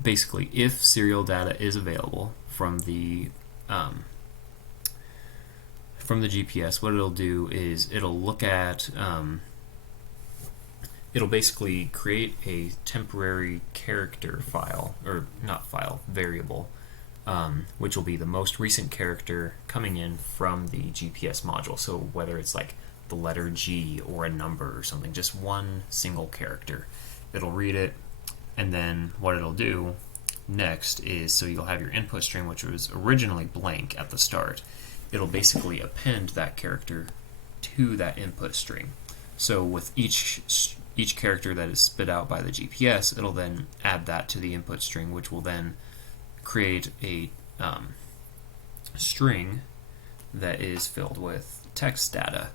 basically, if serial data is available from the GPS, what it'll do is it'll look at it'll basically create a temporary character file, or not file, variable, which will be the most recent character coming in from the GPS module. So whether it's like the letter G or a number or something, just one single character, it'll read it, and then what it'll do next is, so you'll have your input string, which was originally blank at the start. It'll basically append that character to that input string. So with each character that is spit out by the GPS, it'll then add that to the input string, which will then create a string that is filled with text data.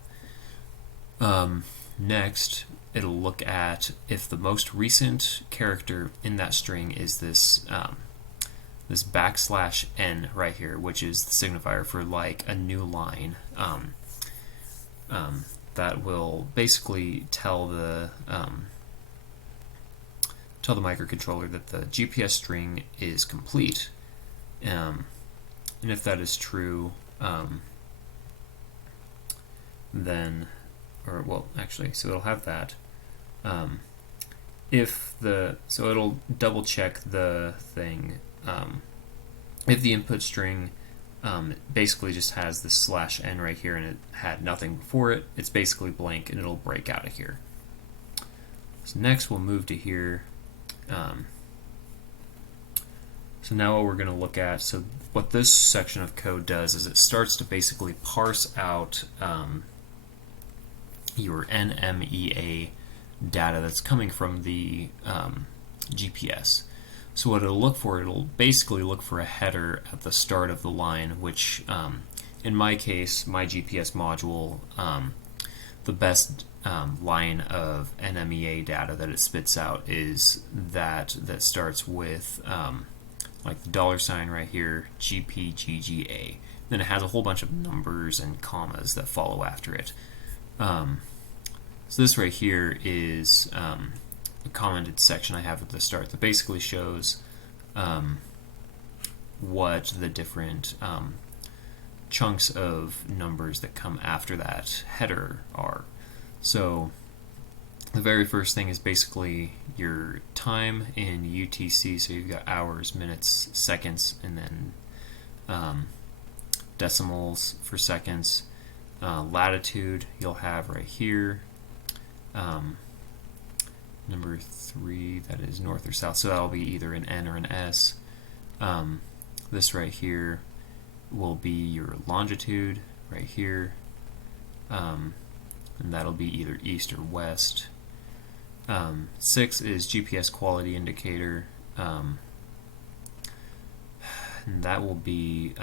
Next, it'll look at if the most recent character in that string is this this \n right here, which is the signifier for like a new line. That will basically tell the microcontroller that the GPS string is complete, and if that is true, then, or well, actually, so it'll have that. So it'll double check the thing. If the input string basically just has this /n right here and it had nothing before it, it's basically blank and it'll break out of here. So next we'll move to here. So now what we're going to look at, so what this section of code does is it starts to basically parse out your NMEA data that's coming from the GPS. So what it'll look for, it'll basically look for a header at the start of the line, which in my case, my GPS module, the best line of NMEA data that it spits out is that starts with like the $ right here, GPGGA. Then it has a whole bunch of numbers and commas that follow after it. So this right here is a commented section I have at the start that basically shows what the different chunks of numbers that come after that header are. So the very first thing is basically your time in UTC, so you've got hours, minutes, seconds, and then decimals for seconds. Latitude you'll have right here. Number 3, that is north or south, so that'll be either an N or an S. This right here will be your longitude right here, and that'll be either east or west. 6 is GPS quality indicator, and that will be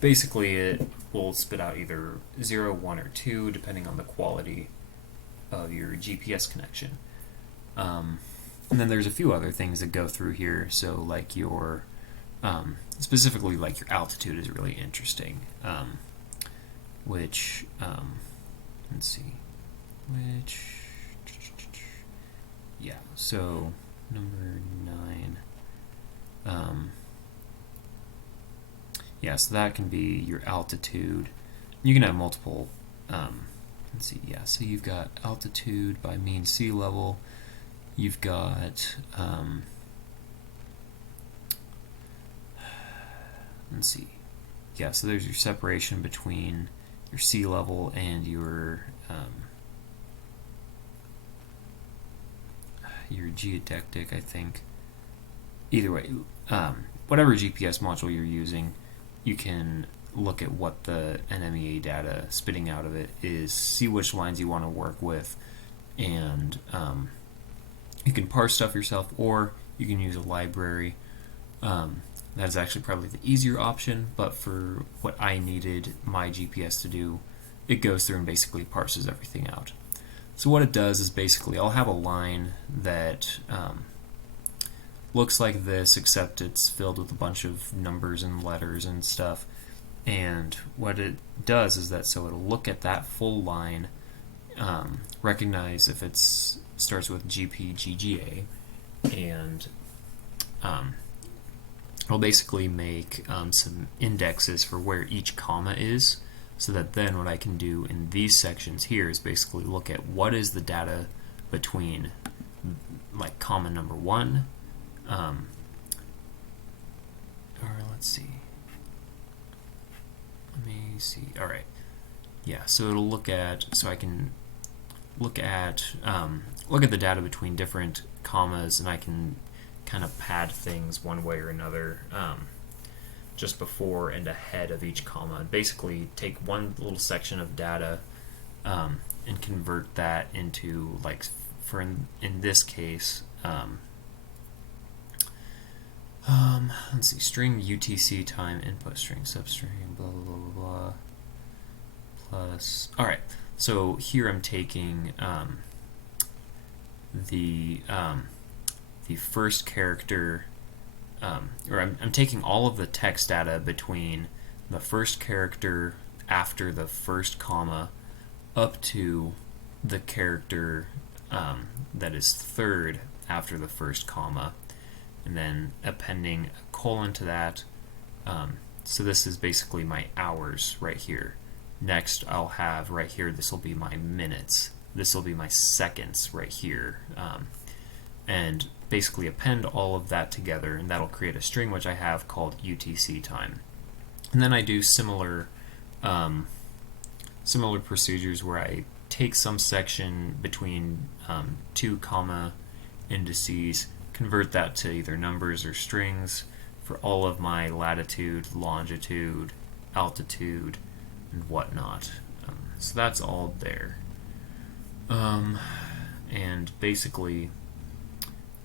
basically it will spit out either 0, 1, or 2 depending on the quality of your GPS connection. And then there's a few other things that go through here. So like your, specifically like your altitude is really interesting, which, let's see, yeah, so number 9, yeah, so that can be your altitude. You can have multiple, let's see, yeah, so you've got altitude by mean sea level. You've got, let's see, yeah, so there's your separation between your sea level and your geodectic, I think. Either way, whatever GPS module you're using, you can look at what the NMEA data spitting out of it is, see which lines you want to work with, and you can parse stuff yourself, or you can use a library. That is actually probably the easier option, but for what I needed my GPS to do, it goes through and basically parses everything out. So what it does is basically I'll have a line that looks like this, except it's filled with a bunch of numbers and letters and stuff. And what it does is that so it'll look at that full line, recognize if it starts with GP, GGA, and it'll basically make some indexes for where each comma is, so that then what I can do in these sections here is basically look at what is the data between like comma number 1, or let's see, alright, yeah, so it'll look at, so I can look at the data between different commas, and I can kind of pad things one way or another, just before and ahead of each comma, and basically take one little section of data and convert that into, like, for in this case, let's see, string UTC time input string substring blah blah blah blah blah plus. All right, so here I'm taking the first character, or I'm taking all of the text data between the first character after the first comma up to the character that is third after the first comma, and then appending a colon to that. So this is basically my hours right here. Next I'll have right here, this will be my minutes, this will be my seconds right here, and basically append all of that together, and that'll create a string which I have called UTC time. And then I do similar procedures where I take some section between 2 comma indices, convert that to either numbers or strings for all of my latitude, longitude, altitude, and whatnot. So that's all there. And basically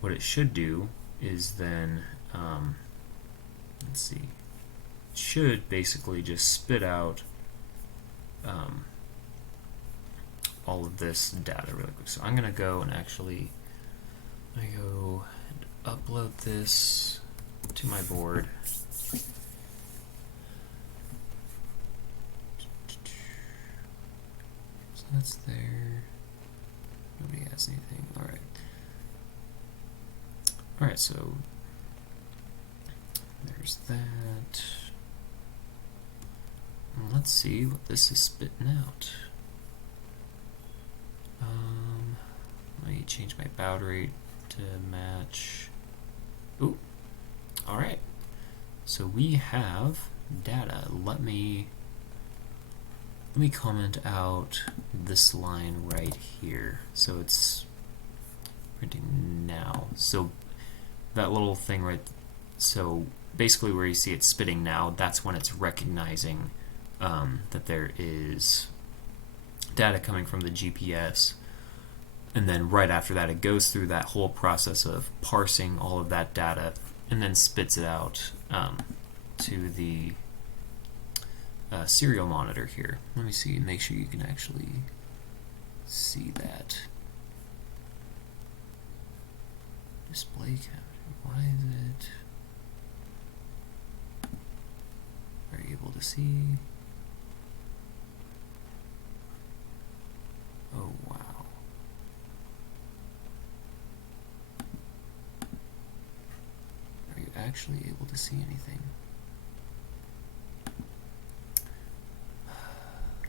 what it should do is then, let's see, it should basically just spit out all of this data really quick. So I'm going to go and actually go and upload this to my board. So that's there. Nobody has anything. Alright. Alright, so there's that. Let's see what this is spitting out. Let me change my baud rate to match. Ooh. Alright. So we have data. Let me comment out this line right here. So it's printing now. So that little thing right, so basically where you see it spitting now, that's when it's recognizing that there is data coming from the GPS, and then right after that it goes through that whole process of parsing all of that data and then spits it out to the serial monitor here. Let me see, make sure you can actually see that. Display cavity. Why is it? Are you able to see? Oh, wow. Are you actually able to see anything?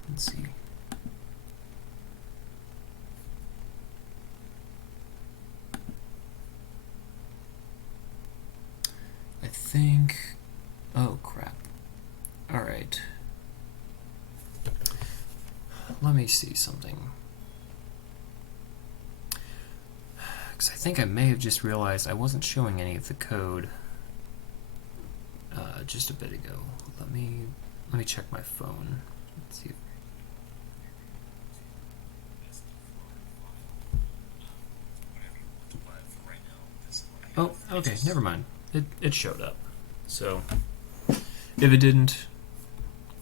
Let's see. I think... Oh, crap. Alright. Let me see something. Because I think I may have just realized I wasn't showing any of the code just a bit ago. Let me check my phone. Let's see. Oh, okay, never mind. It showed up. So, if it didn't,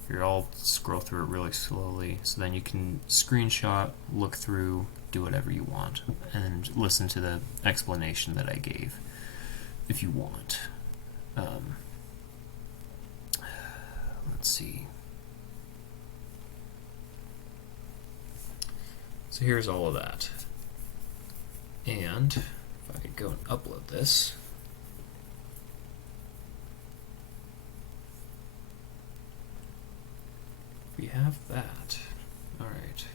here, I'll scroll through it really slowly, so then you can screenshot, look through, do whatever you want, and listen to the explanation that I gave, if you want. Let's see. So here's all of that. And if I could go and upload this. We have that. All right.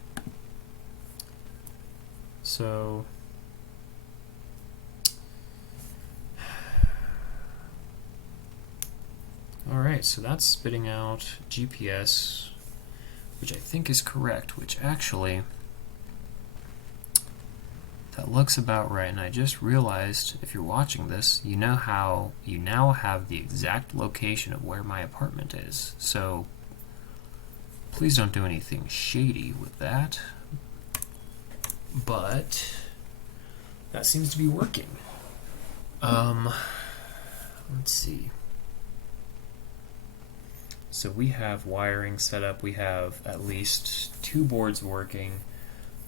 So all right, so that's spitting out GPS, which I think is correct, which actually that looks about right. And I just realized, if you're watching this, you know how you now have the exact location of where my apartment is. So please don't do anything shady with that. But that seems to be working. Let's see. So we have wiring set up. We have at least 2 boards working.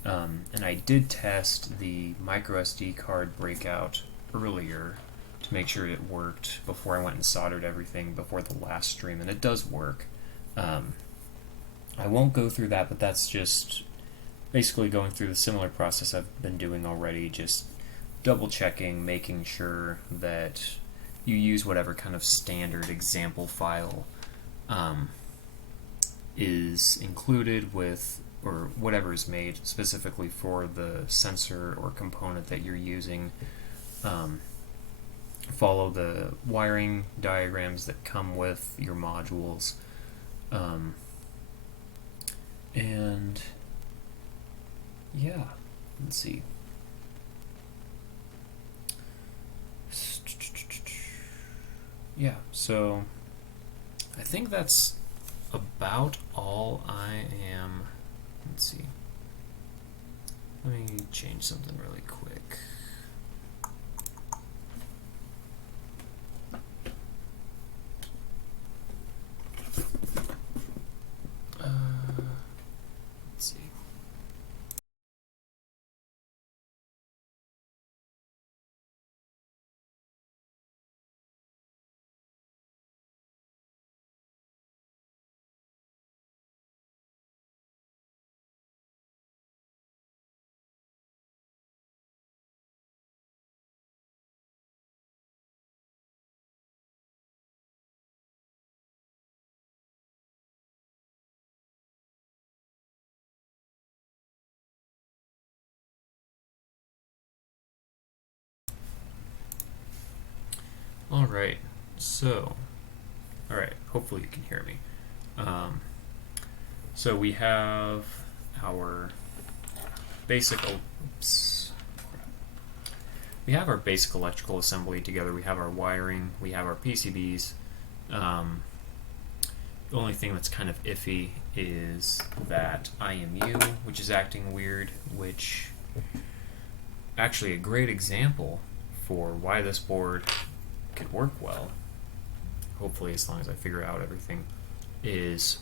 And I did test the micro SD card breakout earlier to make sure it worked before I went and soldered everything before the last stream, and it does work. I won't go through that, but that's just basically going through the similar process I've been doing already, just double checking, making sure that you use whatever kind of standard example file is included with, or whatever is made specifically for the sensor or component that you're using. Follow the wiring diagrams that come with your modules. And yeah, let's see. Yeah, so I think that's about all I am. Let's see. Let me change something really quick. Let's see. Alright, so, alright, hopefully you can hear me. So we have our basic, we have our basic electrical assembly together, we have our wiring, we have our PCBs. The only thing that's kind of iffy is that IMU, which is acting weird, which actually a great example for why this board could work well, hopefully as long as I figure out everything, is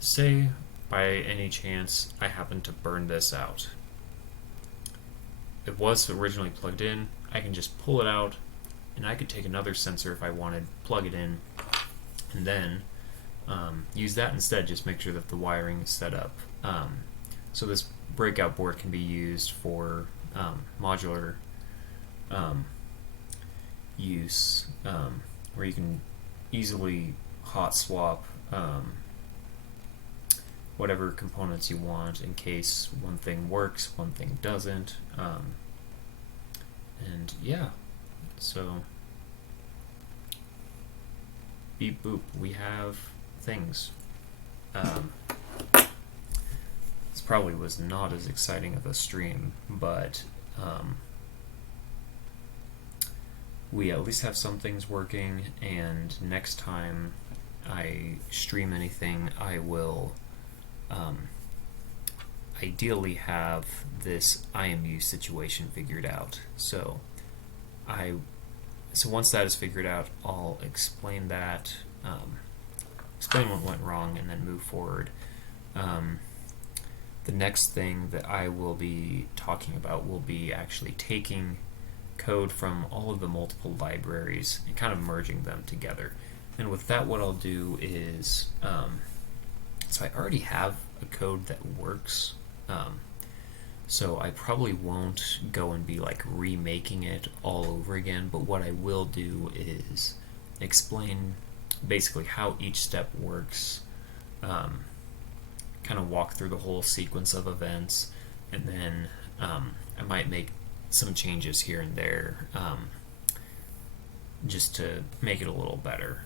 say by any chance I happen to burn this out, it was originally plugged in, I can just pull it out, and I could take another sensor if I wanted, plug it in, and then use that instead. Just make sure that the wiring is set up. So this breakout board can be used for modular use, where you can easily hot swap whatever components you want in case one thing works, one thing doesn't. And yeah, so beep boop, we have things. This probably was not as exciting of a stream, but we at least have some things working, and next time I stream anything, I will ideally have this IMU situation figured out. So once that is figured out, I'll explain that, explain what went wrong, and then move forward. The next thing that I will be talking about will be actually taking code from all of the multiple libraries and kind of merging them together. And with that, what I'll do is, so I already have a code that works, so I probably won't go and be like remaking it all over again, but what I will do is explain basically how each step works, kind of walk through the whole sequence of events, and then I might make some changes here and there, just to make it a little better.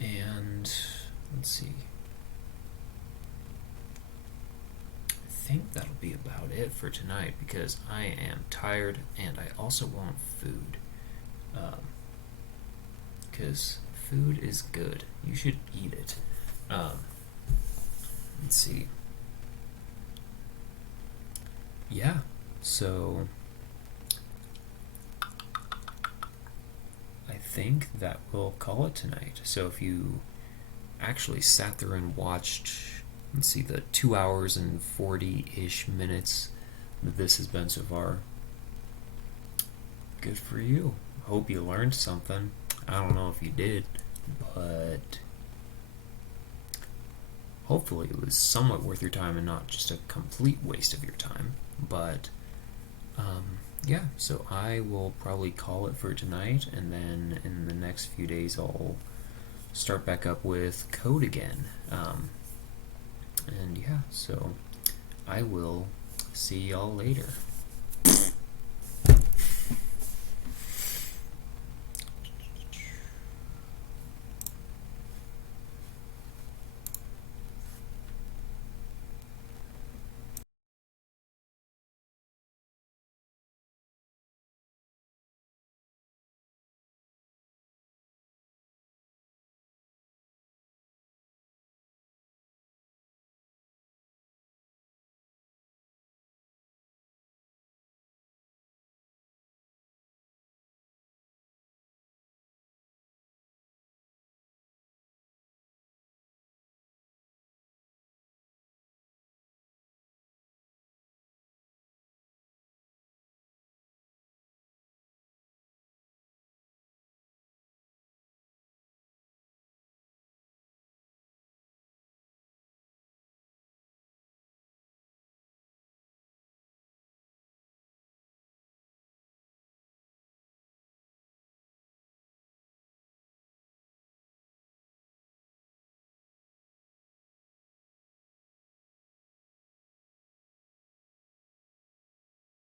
And let's see, I think that'll be about it for tonight because I am tired and I also want food, because food is good. You should eat it. Let's see. Yeah, so I think that will call it tonight. So if you actually sat there and watched, let's see, the 2 hours and 40-ish minutes that this has been so far, good for you. Hope you learned something. I don't know if you did, but hopefully it was somewhat worth your time and not just a complete waste of your time. But yeah, so I will probably call it for tonight, and then in the next few days I'll start back up with code again. And yeah, so I will see y'all later.